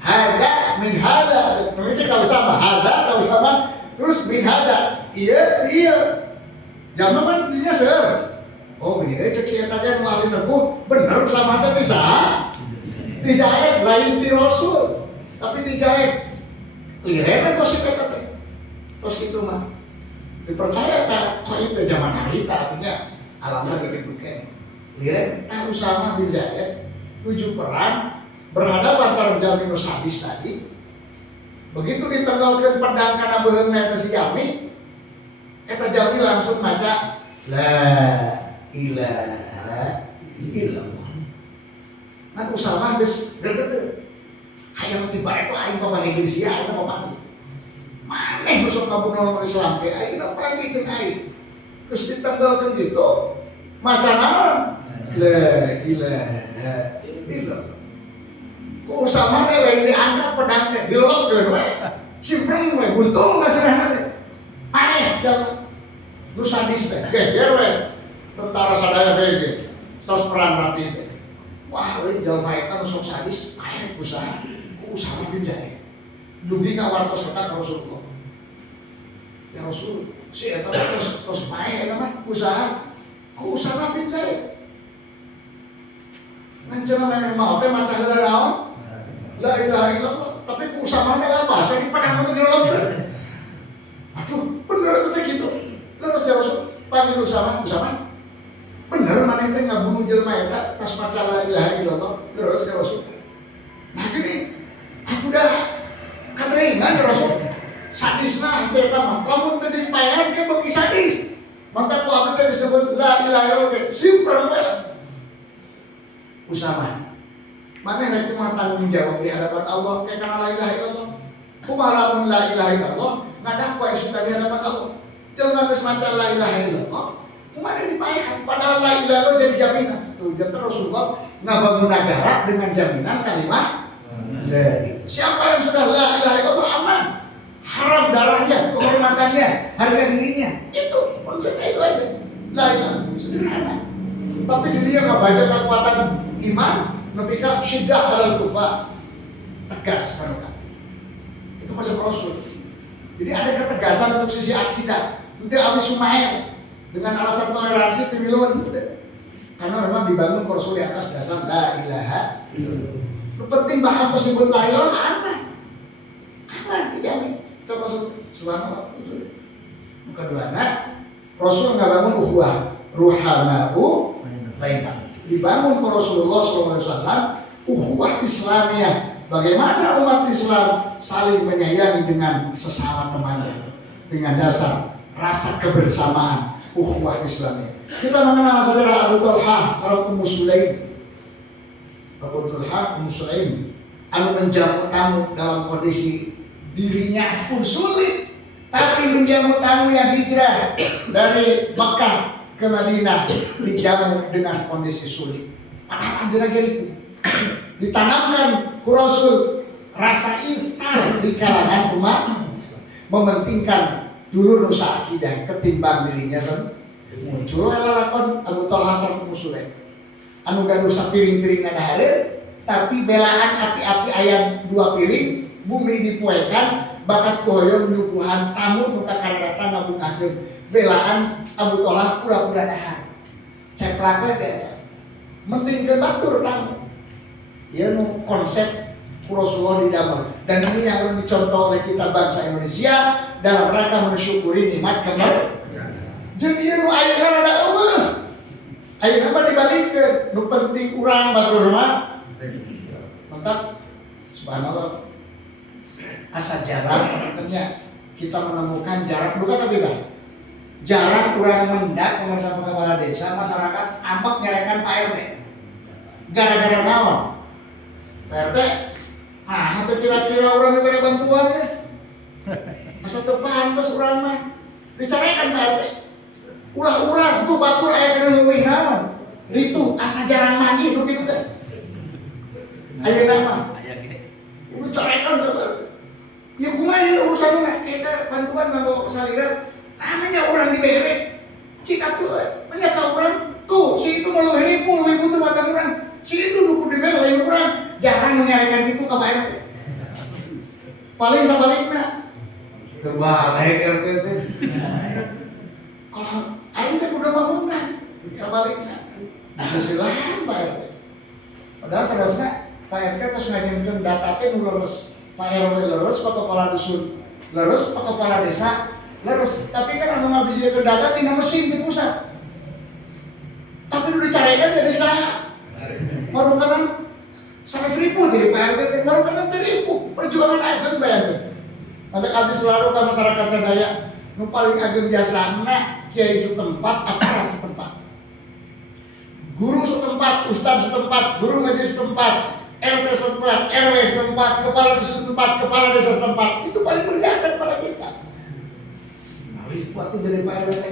Hada min hada. Mimiti ka Usamah, hada ka Usamah terus min hada. Iya. Jalma kan dinya seueur. Oh gini cek si eta teh nu ahli neguh, bener Usamah teh teh saha? Ti Zaid lain ti Rasul. Tapi ti Zaid lireun gosip eta teh. Terus kitu mah dipercaya tak kok itu zaman harita artinya alamnya begitu kan lihat Usamah bin Zaid tujuh perang berhadapan sareng jalmi nu sadis tadi begitu ditenggalkeun pedang kana beheungna eta si jalmi eta jalmi langsung maca la ilaha illallah. Nah Usamah geus gregeteu hayang tiba eta aing pamane jeung sia eta pamane maneh masuk kampung orang Islam ke ayeuna pagi jeung aing geus ditanggalkeun kitu maca naon la ilaha illallah. Ku Usamah teh lain diangkat pedang teh dilolopkeun we simpreng we buntung ka sirahna teh aeh jalma nu sadis teh geger we tentara sadaya ge saos perang mati teh wah we jalma eta nu sok sadis aeh usaha ku Usamah bin Zaid dugi ka wartos eta ka Rasulullah. Ya Rasul, si eta terus main eta mah usaha ku Usamah bin Zaid. Nganceuna memeh mau teh maca heula naon? La ilaha illallah, tapi ku Usamah teh apa? Saya dipedang teh dilolopkeun. Aduh, bener teh kitu. Terus ya Rasul, panggil Usamah. Bener maneh teh ngabunuh jelema eta tas maca la ilaha illallah. Terus ya Rasul. Nah gini, aku dah kateringan ya Rasul. Sadisna saya mah kamu tadi payan ke bagi sadis maka ku abdi teh disebut la ilaha illallah simpen we Usamah maneh rek kumaha tanggung jawab di hadapan Allah ke kana la ilaha illallah kumaha lamun la ilaha illallah ngadakwa suka di hadapan Allah jelema geus maca la ilaha illallah kumaha dipayan padahal la ilaha illallah jadi jaminan tuh janten Rasulullah ngabangun negara dengan jaminan kalimat la siapa yang sudah la ilaha illallah aman haram darahnya, kehormatannya, harga dirinya. Itu konsepnya itu aja. Lain sederhana. Tapi dia nggak baca kekuatan iman, ketika syiddah alal kufar tegas kan. Itu konsep Rasul. Jadi ada ketegasan untuk sisi akidah. Nanti Abi Sumail dengan alasan toleransi pemiluan karena memang dibangun Rasul di atas dasar la ilaha illallah. Penting bahan tersebut la ilaha aman dijamin. Itu Rasul subhanallah. Keduanya Rasul nggak bangun ukhuwah ruhamau bainahum. Dibangun Rasulullah SAW ukhuwah Islamiyah. Bagaimana umat Islam saling menyayangi dengan sesama temannya dengan dasar rasa kebersamaan ukhuwah Islamiyah. Kita mengenal saudara Abu Talha, saudara Ummu Sulaim. Abu Talha, Ummu Sulaim. anu menjamu tamu dalam kondisi dirinya pun sulit, tapi menjamu tamu yang hijrah dari Mekah ke Madinah dijamu dengan kondisi sulit. Padahal anjana geriku ditanamkan ku Rasul rasa isar di kalangan umat, mementingkan dulu nusa akidah ketimbang dirinya sendiri. Muncul lalakon Abu Talha sareng musuhe anu gaduh sapiring-piring ada hadir, tapi belaan api-api ayam 2 piring bumi dipoekan bakat koyong nyuguhan tamu nuka karadatan ngabungakeun belaan Abu Talha pura-pura dahar ceplaknya biasa mentingkeun batur tamu. Ieu nu konsep Rasulullah di damel, dan ini yang harus dicontoh oleh kita bangsa Indonesia dalam rangka mensyukuri nikmat kemerdekaan. Jeung ieu nu aya rada eueuh. Ayeuna mah dibalikeun, nu penting urang batur mah. Mantap. Subhanallah. Asa jarak artinya kita menemukan jarak bukan beda. Jarak urang mendak bersama kepala desa masyarakat ambek nyerekan Pak RT. Gara-gara naon? Pak RT, itu kira-kira urang diberi bantuan ya. Asa teu pantes urang mah. Dicarekan Pak RT. Ulah urang tuh batur aya kana leuwih naon. Ritu asa jarang mandi nu kitu teh. Ayeuna mah. Ibu carekan teh. Ya kumaha urusanna eta bantuan nganggo saliran. Namanya urang dibere. Cika tuh nya ka urang tuh si itu mau leuwih ribu teu batang urang. Si itu nu kudu dibere lain urang. Jarang menyarekan kitu ka Pak RT. Paling sabalikna. Terbalik RT teh. Kalau aing teh kudu bangunan sabalikna. Silahan Pak RT. Padahal saudara Pak RT terus ngajenkeun data teh nu leres. Pak RW leres, Pak Kepala Dusun leres, Pak Kepala Desa leres. Tapi kan anu ngabisieun data tina mesin di pusat. Tapi udah dicarekan jadi saha? Marukanan 100.000 jadi Pak RT teh marukanan 3.000. Perjuangan ayeuna bayangkeun. Ada abdi selalu ke masyarakat sadaya nu paling ageng biasana kiai setempat, aparat setempat, guru setempat, ustaz setempat, guru majelis setempat, RT setempat, RW setempat, kepala dusun setempat, kepala desa setempat. Itu paling berjasa kepada kita. Nah, itu waktu jadi Pak RT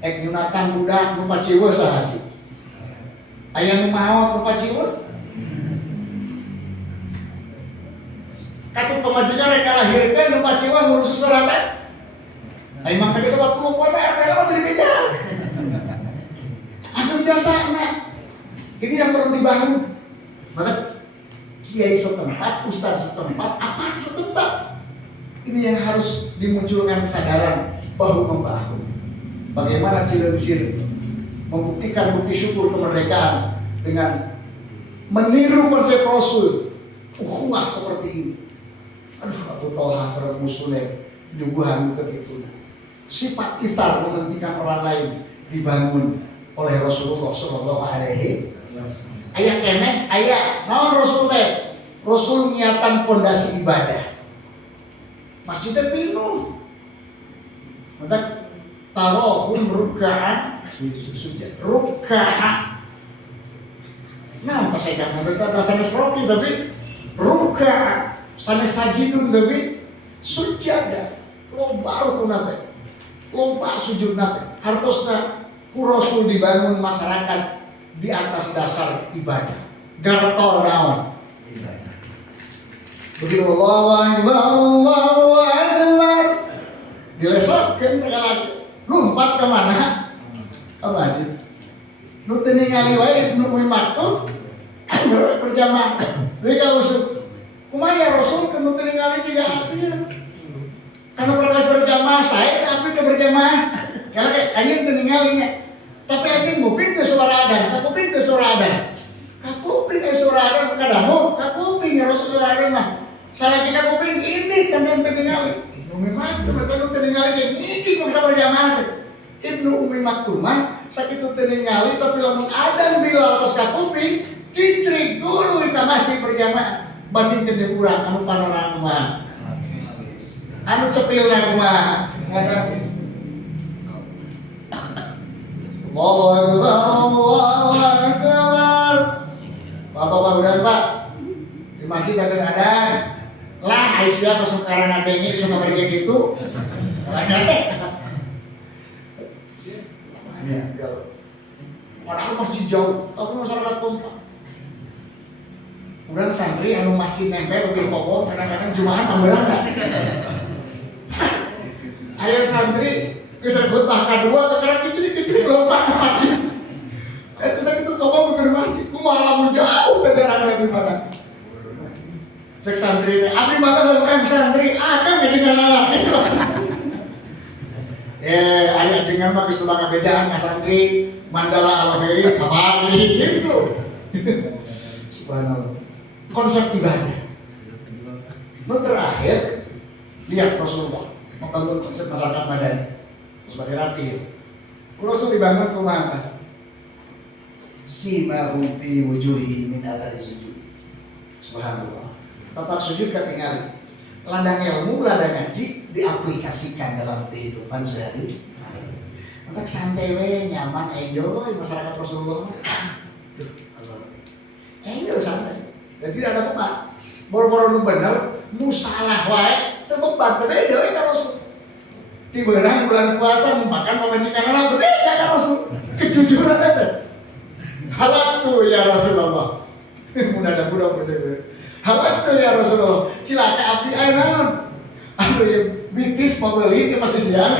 ek nyunatan budak nu paciweu saha ci? Aya nu maot nu paciweu? Katut pamajikan rek kalahirkeun nu paciweu ngurus susuratan. Ayo maksa ke 40 poin RT lama dari meja. Ageng jasana. Ini yang perlu dibangun. Maka kiai setempat, ustaz setempat, apa setempat. Ini yang harus dimunculkan kesadaran bahu membahu. Bagaimana Cilengsi membuktikan bukti syukur kemerdekaan dengan meniru konsep Rasul. Ukhuwah seperti ini. Aduh, Abu Talha sareng musuhe nyuguhan begitu. Sifat isar mementingkan orang lain dibangun oleh Rasulullah Shallallahu Alaihi Wasallam. Ayat kene, ayat naon Rasul teh? Rasul niatan pondasi ibadah. Masjidnya penuh. Maka tarohum ruka'an sujud. Ruka'an. Nah, pas saya jangan ada rasanya seroki tapi ruka'an. Sana sajidun tapi sujada. Loba rukuna teh. Lompat sujud nate, hartosna ku Rasul dibangun masyarakat di atas dasar ibadah. Gartol naon? Ibadah. Begitu Allahu Akbar. Dilesokkeun segala lompat ke mana? Ka masjid. Nu teu ningali wae nu maktum berjamaah. Mereka usuk. Kumaha ya Rasul nu teu ningali jiga atieu. Karena proses berjamaah saya tapi ke berjamaah karena kayak angin tinggalnya tapi angin kuping ke suara adan kuping ke suara adan kuping ke suara adan kadamu kuping ya Rasul suara adan mah salah kita kuping ini sampai tinggali Umi Maktum betul tinggali kayak ini bisa berjamaah Ibnu Umi Maktuman sakit tinggali tapi lamun adan bila atas kuping kicrik dulu kita masih berjamaah bandingkan dengan kurang anu panorama anu cepilna kumaha ngadang Allahu Akbar Bapak-bapak udah Pak di masjid tidak kesadaan. Lah Aisyah masuk karena dengi suka pergi gitu. Padahal masjid jauh, tapi masyarakat kompak. Kemudian santri anu masjid nempel mobil pokok kadang-kadang Jumat tambelan enggak. Aya santri geus khutbah kadua kekerak kecil-kecil lompat ke masjid. Eta sakitu komo ke masjid, kumaha lamun jauh ke jarak lagi mana. Cek santri teh, abdi mah heukeum santri, ada ngedengar lalaki. Aya jenengan mah geus loba ngabejaan ka santri, mandala al-khairi kabali gitu. Subhanallah. Konsep ibadah. Terakhir, lihat Rasulullah membangun konsep masyarakat madani sebagai rapi. Rasul dibangun kumaha? Simahum fi wujuhi min athari sujud. Subhanallah. Tempat sujud ketinggalan. Ladang ilmu, ladang ngaji diaplikasikan dalam kehidupan sehari. Maka santai we, nyaman, enjoy masyarakat Rasulullah. Enjoy santai. Dan tidak ada beban. Boro-boro nu bener, nu salah wae, teu beban beda we ka Rasul. Tibeurang bulan puasa makan pamajikanna beda ka Rasul. Kejujuran eta. Halaktu ya Rasulullah. Mun ada budak bener. Halaktu ya Rasulullah. Cilaka abdi aya naon? Anu ye bitis pabeulit ge masih siang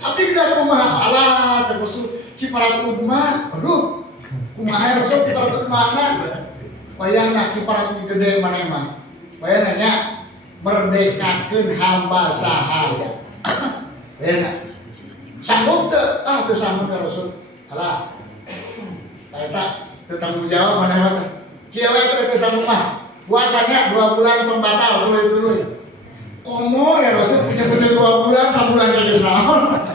abdi geus kumaha? Alah, cek Rasul Ciparat Udma. Aduh. Kumaha Rasul Ciparat Udma? Wayahna kiparat gede mana emang? Wayahna nya merdekakeun hamba sahaya. Wayahna sanggup teu? Teu sanggup ya Rasul. Alah. Eta teu tanggung jawab mana mah teh. Kieu we teu sanggup mah. Puasanya 2 bulan pembatal tuluy-tuluy. Komo ya Rasul punya 2 bulan, sabulan geus naon.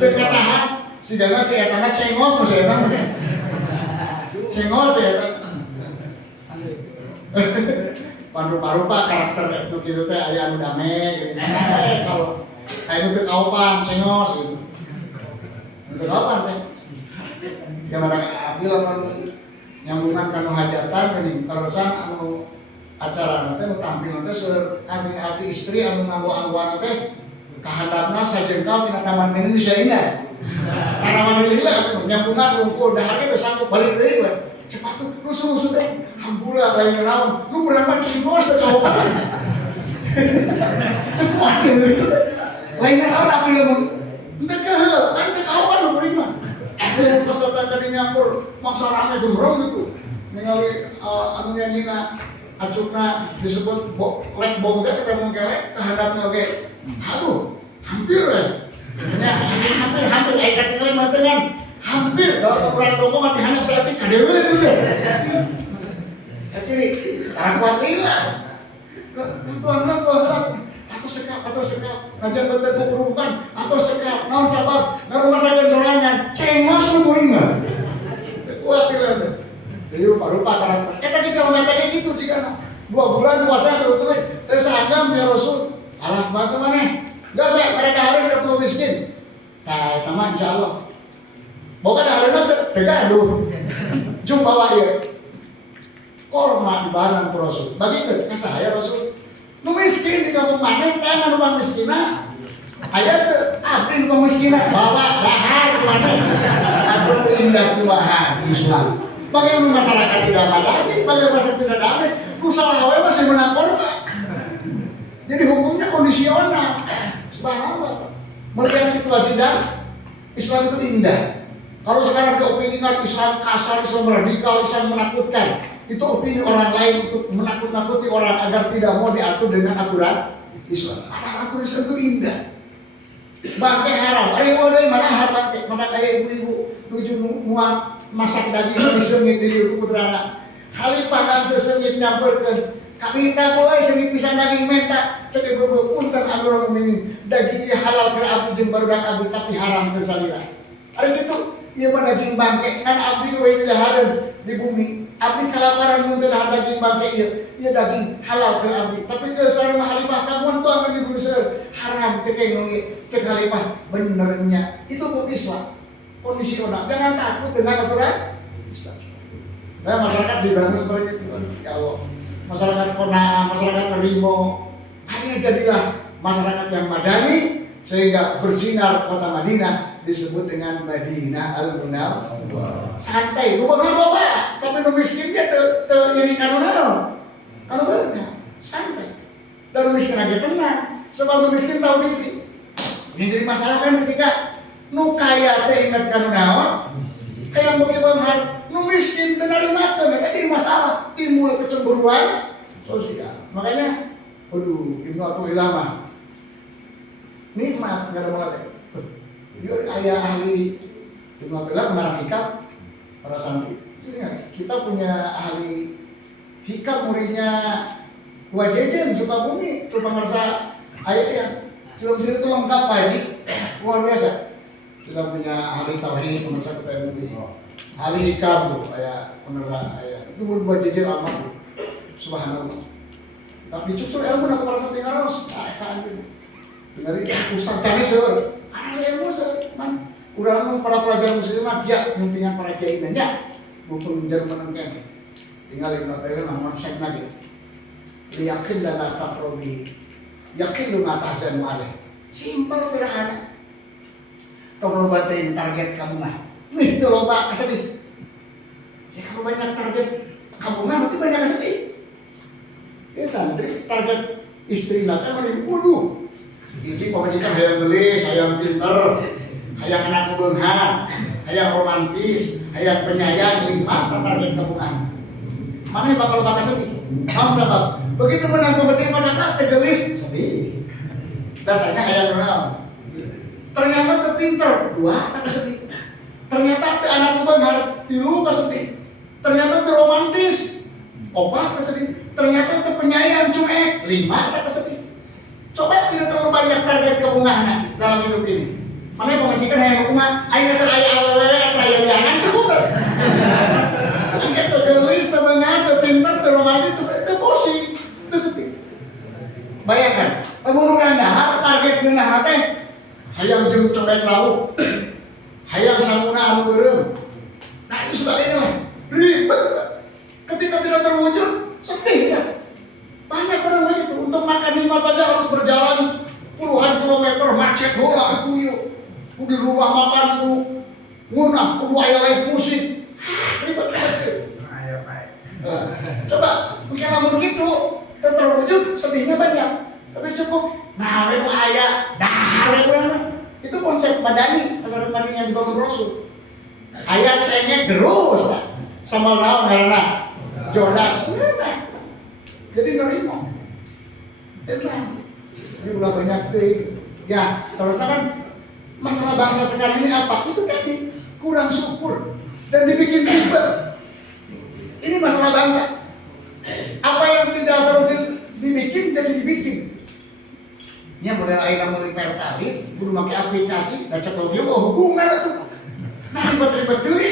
Teu katahan. Sigana si eta na cengos mah si eta. Cengos si eta. Parupa karakter itu gitu teh aya anu dame gitu. Kalau kayak itu kaupan cengos gitu. Itu kaupan teh. Gimana abdi lamun nyambungan kanu hajatan geuning terusan anu acara teh nu tampil teh seur hati istri anu nganggo-anggoan teh kahandapna sajengkal tina taman Indonesia Indah. Tanaman lila nyambungan wungkul dahar teh sanggup balik deui we. Cepat tuh, lusuh deh, hambulah lain lawan, lu berapa cengos ke kau apa? Wajar begitu, lain lawan apa yang mau? Entah kehel, kan kau apa lu beriman? Pas datang ke nyampur, maksa ramai gemrong gitu, ningali anu nyanyiina, acukna disebut lek bong teh ketemu kelek, kehandapnya oke, aduh, hampir ya, hampir, ikat tinggal mah dengan. Hampir kalau orang dongko mati hanap seetik kadewe itu deh. Jadi kuat lila. Tuan atau sekap. Ngajar betul bukan atau sekap. Naon sabar. Nah rumah sakit sorangan. Cengos lu kuringan. Kuat lila. Jadi rupa-rupa karakter. Kita kalau kayak gitu jika 2 bulan puasa terus anggam ya Rasul. Alah batu mana? Enggak saya mereka hari udah perlu miskin. Nah teman insya Allah. Bukan harusnya tergaduh, jumpa wajah, korma di barang Rasul. Bagi ke saya Rasul, nu miskin di kampung mana? Tangan rumah miskina, aja tuh abdi rumah miskina, bawa dahar kemana? Aku indah kumaha Islam. Bagaimana masyarakat tidak madani, bagaimana masyarakat tidak damai, usaha hawa masih menang korma. Jadi hukumnya kondisional. Subhanallah. Melihat situasi dan Islam itu indah. Kalau sekarang keopinian Islam kasar, Islam radikal, Islam menakutkan, itu opini orang lain untuk menakut-nakuti orang agar tidak mau diatur dengan aturan Islam. Padahal aturan Islam itu indah. Bangkai haram, ayo udah mana haram bangkai, mana kayak ibu-ibu tujuh muang masak daging disengit di ibu putrana. Khalifah kan sesengit nyamperkan. Kami tak boleh sengit bisa daging menta, cek ibu punten amrul mukminin dagingnya halal ke abdi jembar dan abdi tapi haram ke salira. Hari itu ia mah daging bangke kan abdi we dahareun di bumi. Abdi kalaparan mun teu dahar daging bangke ieu daging halal ke abdi. Tapi ke sareng khalifah kamu tuh akan diguseur haram teh kenging cek khalifah benernya. Itu hukum Islam. Kondisional. Jangan takut dengan aturan Islam. Nah, masyarakat dibangun seperti itu. Kalau masyarakat Kona, masyarakat Rimo, hanya jadilah masyarakat yang madani sehingga bersinar kota Madinah disebut dengan Madinah Al-Munawwarah. Santai, lu bangun loba, tapi lu miskinnya iri kanunaon. Kalau benar, santai. Dan lu miskin aja tenang, sebab lu miskin tahu diri. Yang jadi masalah kan ketika nu kaya teh ingat kanunaon, kayak begitu banget, nu miskin teu narimakeun, eta jadi masalah, timbul kecemburuan sosial. Makanya, aduh, Ibnu Athaillah mah nikmat nggak ada mulai. Yuk ayah ahli Ibnu Athaillah mengarang hikam para santri. Kita punya ahli hikam muridnya Wajejen Sukabumi, coba ngerasa ayah ya. Film sini itu lengkap Haji, luar biasa. Kita punya ahli tauhid pemirsa kita MUI, ahli hikam tuh kayak pemirsa ayah. Itu Wajejen amat tuh, subhanallah. Tapi cucuk ilmu nak para santri ngaros, kan dari Ustaz Canis seur, ada ilmu seur, man. Urang para pelajar muslim mah giat bimbingan para kiai nanya, mumpung Jerman kan. Tinggal Ibnu Athaillah mah konsep lagi. Yakin dan taqrobi, yakin lu ngatasan mu'alih. Simpel sederhana. Tolong batain target kamu mah. Nih itu loba kesedih. Ya kalau banyak target kamu mah berarti banyak kesedih. Ya santri target istri nanti mending waduh. Ini pemajikan hayang gelis, hayang pinter, hayang anak kebeunhan, hayang romantis, hayang penyayang, 5 target kebunan. Mana yang bakal sedih? Kamu sabab. Begitu menang pemajikan masyarakat tegelis, sedih. Datanya hayang naon. Ternyata teu pinter, 2 tak sedih. Ternyata teu anak kebeunhan, 3 kesedih. Ternyata teu romantis, 4 kesedih. Ternyata teu penyayang, cuek, 5 tak kesedih. Coba tidak terlalu banyak target kebungahan dalam hidup ini. Mana yang pemajikan yang rumah, ayo seraya awewe, seraya liangan, cukup. Angkat tuh gelis, tebengat, pintar, terromantis, itu pusing, itu sedih. Bayangkan, menurunkan dahar target ngeunah teh, hayang jeung cobek lauk, hayang samuna anu beureum. Nah itu sebagainya lah, ribet. Ketika tidak terwujud, sedih ya. Banyak orang begitu, untuk makan 5 saja harus berjalan puluhan kilometer, macet bola itu yuk. Di rumah makan tuh ngunah, kudu aya live musik. Ribet-ribet. Ayo, ayo. Coba, mungkin namun gitu, terwujud sedihnya banyak. Tapi cukup, nah memang aya, dah memang. Itu konsep madani, masyarakat madani yang dibangun Rasul. Aya cengeng terus, sama naon karena Jordan. Jadi nerima, tenang. Ini ulah banyak deh. Ya, selesai kan masalah bangsa sekarang ini apa? Itu tadi kurang syukur dan dibikin ribet. Ini masalah bangsa. Apa yang tidak seharusnya dibikin jadi dibikin. Ini model aina mulai pertalit, kudu pakai aplikasi, dan ceklogi mau hubungan itu. Nah ribet-ribet deui.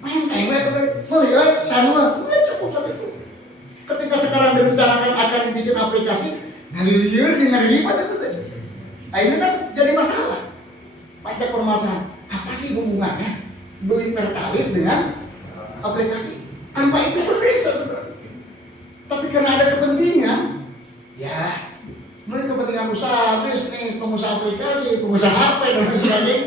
Main kayak gitu, melihat sama, cukup satu itu. Ketika sekarang direncanakan akan dibikin aplikasi, dari liur dengan ribet itu tadi. Nah ini kan jadi masalah. Pajak permasalahan, apa sih hubungannya beli pertalit dengan aplikasi? Tanpa itu berbisa sebenarnya. Tapi karena ada kepentingan, ya mereka kepentingan usaha bisnis, pengusaha aplikasi, pengusaha HP dan lain sebagainya.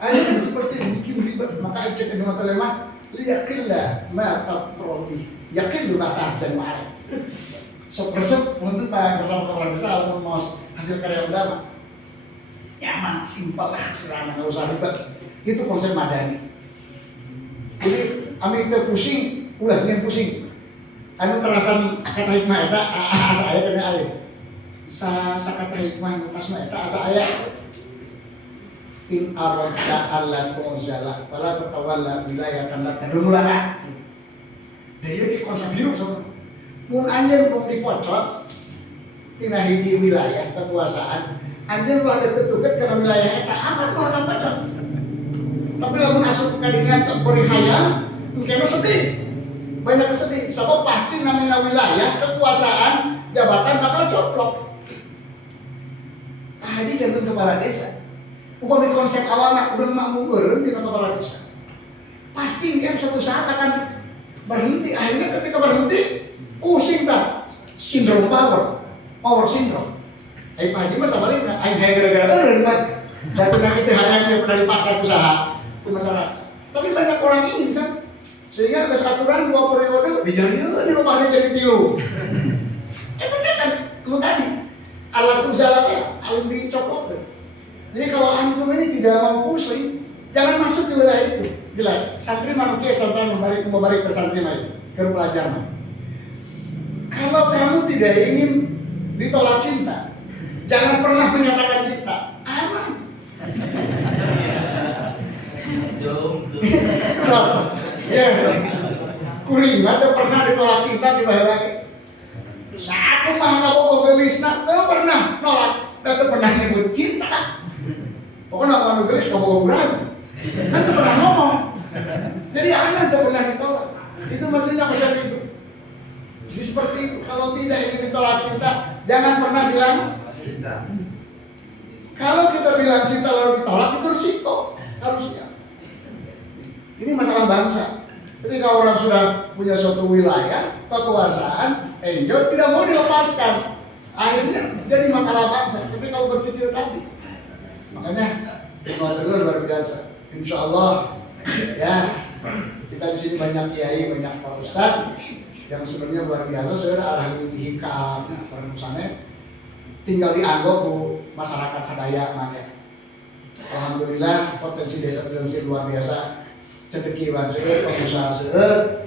Akhirnya seperti bikin ribet. Maka cek Ibnu Athaillah, liyakillah ma taqrobi. Yakin dulu atas dan marah. Sok resep untuk bersama kepala desa mau hasil karya utama. Nyaman, simpel lah, sederhana, nggak usah ribet. Itu konsep madani. Jadi kami itu pusing, ulah yang pusing. Anu terasan kata hikmah eta asa aya kena aya. Sa kata hikmah tasna eta asa aya. In aradta alla tu'zala fala tatawalla wilayatan la tadumulana. Dia di konsep hidup sama. Mun anjeun pun dipocot tina hiji wilayah kekuasaan, anjeun lu ada ketuket karena wilayah eta aman mau orang pocot. Tapi lamun asup ka dingan teu beri hayang, engke sedih. Banyak sedih, sebab pasti namanya wilayah kekuasaan jabatan bakal coplok. Tadi jantung kepala desa. Upami konsep awalnya urang makmum eureun tina kepala desa. Pasti kan suatu saat akan Berhenti, akhirnya ketika berhenti, pusing tak? Sindrom power syndrome. Pak Haji masa balik, aing gara-gara eureun kan. Dan penyakit THR yang pernah dipaksa usaha itu masalah. Tapi banyak orang ingin kan, sehingga ada aturan 2 periode dijadiin di rumahnya jadi 3. Itu kan lu tadi alat uzalatnya alim dicopot. Jadi kalau antum ini tidak mau pusing, jangan masuk ke wilayah itu. Gila, santri manusia contoh membalik ke santri itu, ke pelajar. Kalau kamu tidak ingin ditolak cinta, jangan pernah menyatakan cinta. Aman. Ya, kuring ada pernah ditolak cinta di bahaya. Saat mah nggak mau gelisna, tuh pernah nolak, tapi pernah nyebut cinta. Pokoknya kalau gelis nggak mau berani, nanti pernah ngomong. Jadi anak tuh pernah ditolak. Itu maksudnya macam itu. Jadi seperti itu. Kalau tidak ingin ditolak cinta, jangan pernah bilang cinta. Kalau kita bilang cinta lalu ditolak itu risiko harusnya. Ini masalah bangsa. Ketika orang sudah punya suatu wilayah, kekuasaan, enjoy, tidak mau dilepaskan. Akhirnya jadi masalah bangsa. Tapi kalau berpikir tadi, makanya luar biasa. Insya Allah, ya kita di sini banyak kiai, banyak pak ustadz yang sebenarnya luar biasa. Saya ahli hikam, sareng sanes, tinggal dianggap bu masyarakat sadaya makanya. Alhamdulillah potensi desa Cilengsi luar biasa. Cedekiwan seueur, pengusaha seueur,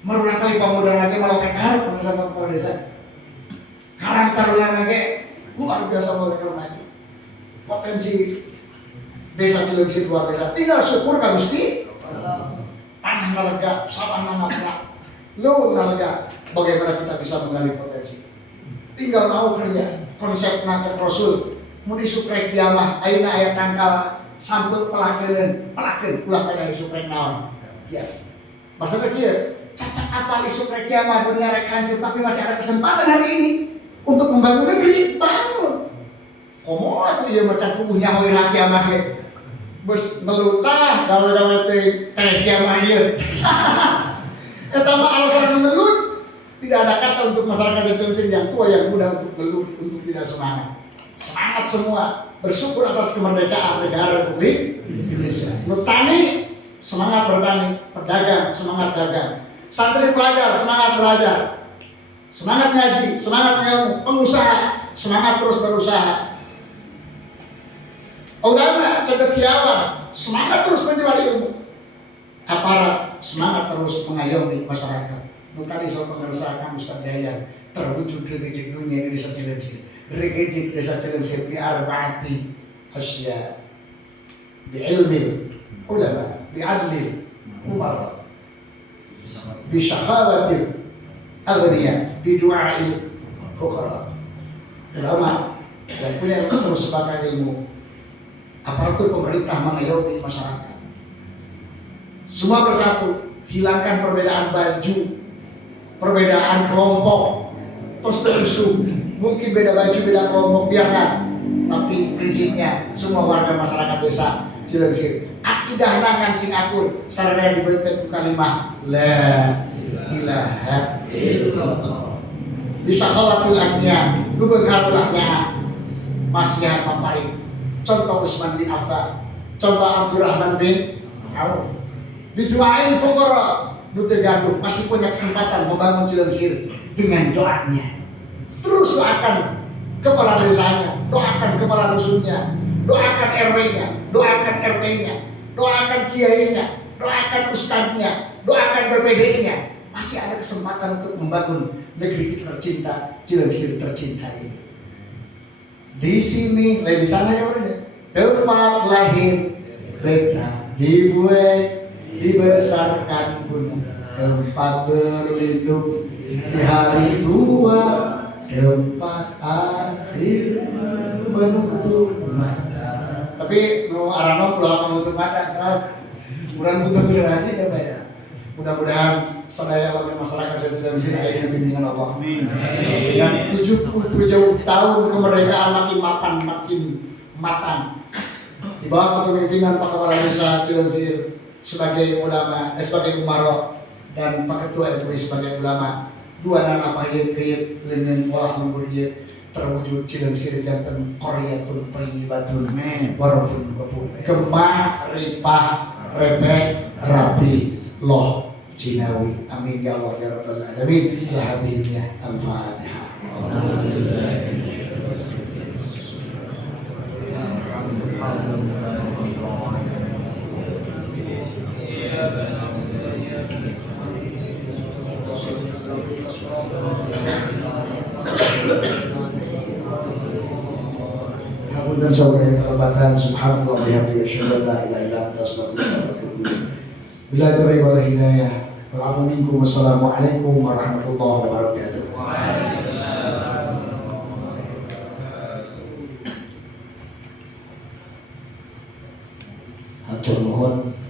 maruna kali pamuda lagi malah kekar sama kepala desa. Karang taruna lagi luar biasa mereka maju. Potensi desa Cilengsi luar biasa. Tinggal syukur ka Gusti. Tanah nalega, sawah nalega, lu nalega. Bagaimana kita bisa menggali potensi? Tinggal mau kerja. Konsep ngacek Rasul, muni sukrek kiamah, ayeuna aya tangkal sampai pelakeun ulah pada sukrek naon. Ya. Maksudnya kieu, cacat apa li sukrek kiamah dunia rek hancur tapi masih ada kesempatan hari ini untuk membangun negeri, bangun. Komo atuh ieu macan puguhnya hoir kiamah ge. Bus melutah gawe-gawe teh kiamah ieu. Eta mah alasan melut. Tidak ada kata untuk masyarakat Indonesia yang tua yang muda untuk melut, untuk tidak semangat. Semangat semua. Bersyukur atas kemerdekaan negara Republik Indonesia. Petani, semangat bertani. Pedagang, semangat dagang. Santri pelajar, semangat belajar. Semangat ngaji, semangat ilmu. Pengusaha, semangat terus berusaha. Ulama, cendekiawan, semangat terus menjual ilmu. Aparat, semangat terus mengayomi masyarakat. Nukari soal pengersaan Ustaz Yayan terwujud di rezeki dunia ini desa Cilengsi. Rezeki desa Cilengsi di arba'ati asya, bi ilmil ulama, bi adlil umara, bi syakhawatil aghniya, bi du'ail fuqara. Ulama yang punya ilmu terus sebagai ilmu. Aparatur pemerintah mengayomi masyarakat. Semua bersatu, hilangkan perbedaan baju, perbedaan kelompok, terus mungkin beda baju, beda kelompok, biarkan. Tapi prinsipnya semua warga masyarakat desa Cilengsi akidah nangan sing akur sarana dibentuk kalimat la ilaha illallah. Bisa khawatir agnya, lu berharapnya masih paparin. Contoh Utsman bin Affan, contoh Abdurrahman bin Auf. Dijuain fuqara, lu tergantung masih punya kesempatan membangun Cilengsi dengan doanya. Terus doakan kepala desanya, doakan kepala dusunnya, doakan RW-nya, doakan RT-nya, doakan kiainya, doakan ustadznya, doakan BPD-nya. Masih ada kesempatan untuk membangun negeri tercinta, Cilengsi tercinta ini. Di sini, di sana ya tempat lahir kita dibuat, dibesarkan pun tempat berlindung di hari tua, tempat akhir menutup mata. Tapi mau arano pulang menutup mata, kurang butuh generasi ya Pak ya. Mudah-mudahan sadaya elemen masyarakat saya tidak bisa ada bimbingan Allah. Dan 77 tahun kemerdekaan makin mapan, makin matang. Di bawah kepemimpinan Pak Kepala Desa Cilengsi sebagai ulama, sebagai umaro, dan Pak Ketua MUI sebagai ulama dua nana pahit dengan pola memberi terwujud cileng sirjanten Koreatun Payyibatun warabun wabun Gemah Ripah Repek Rapi Loh Cinawi amin ya Allah ya Rabbal Alamin. Hadirnya Al-Fatihah. Dan saudara kelebatan subhanallah bihamdihi asyhadu an la ilaha illa anta astaghfiruka wa atubu ilaik. Bila taufiq wal hidayah. Wa'afu minkum. Wassalamualaikum warahmatullahi wabarakatuh. Hatur nuhun.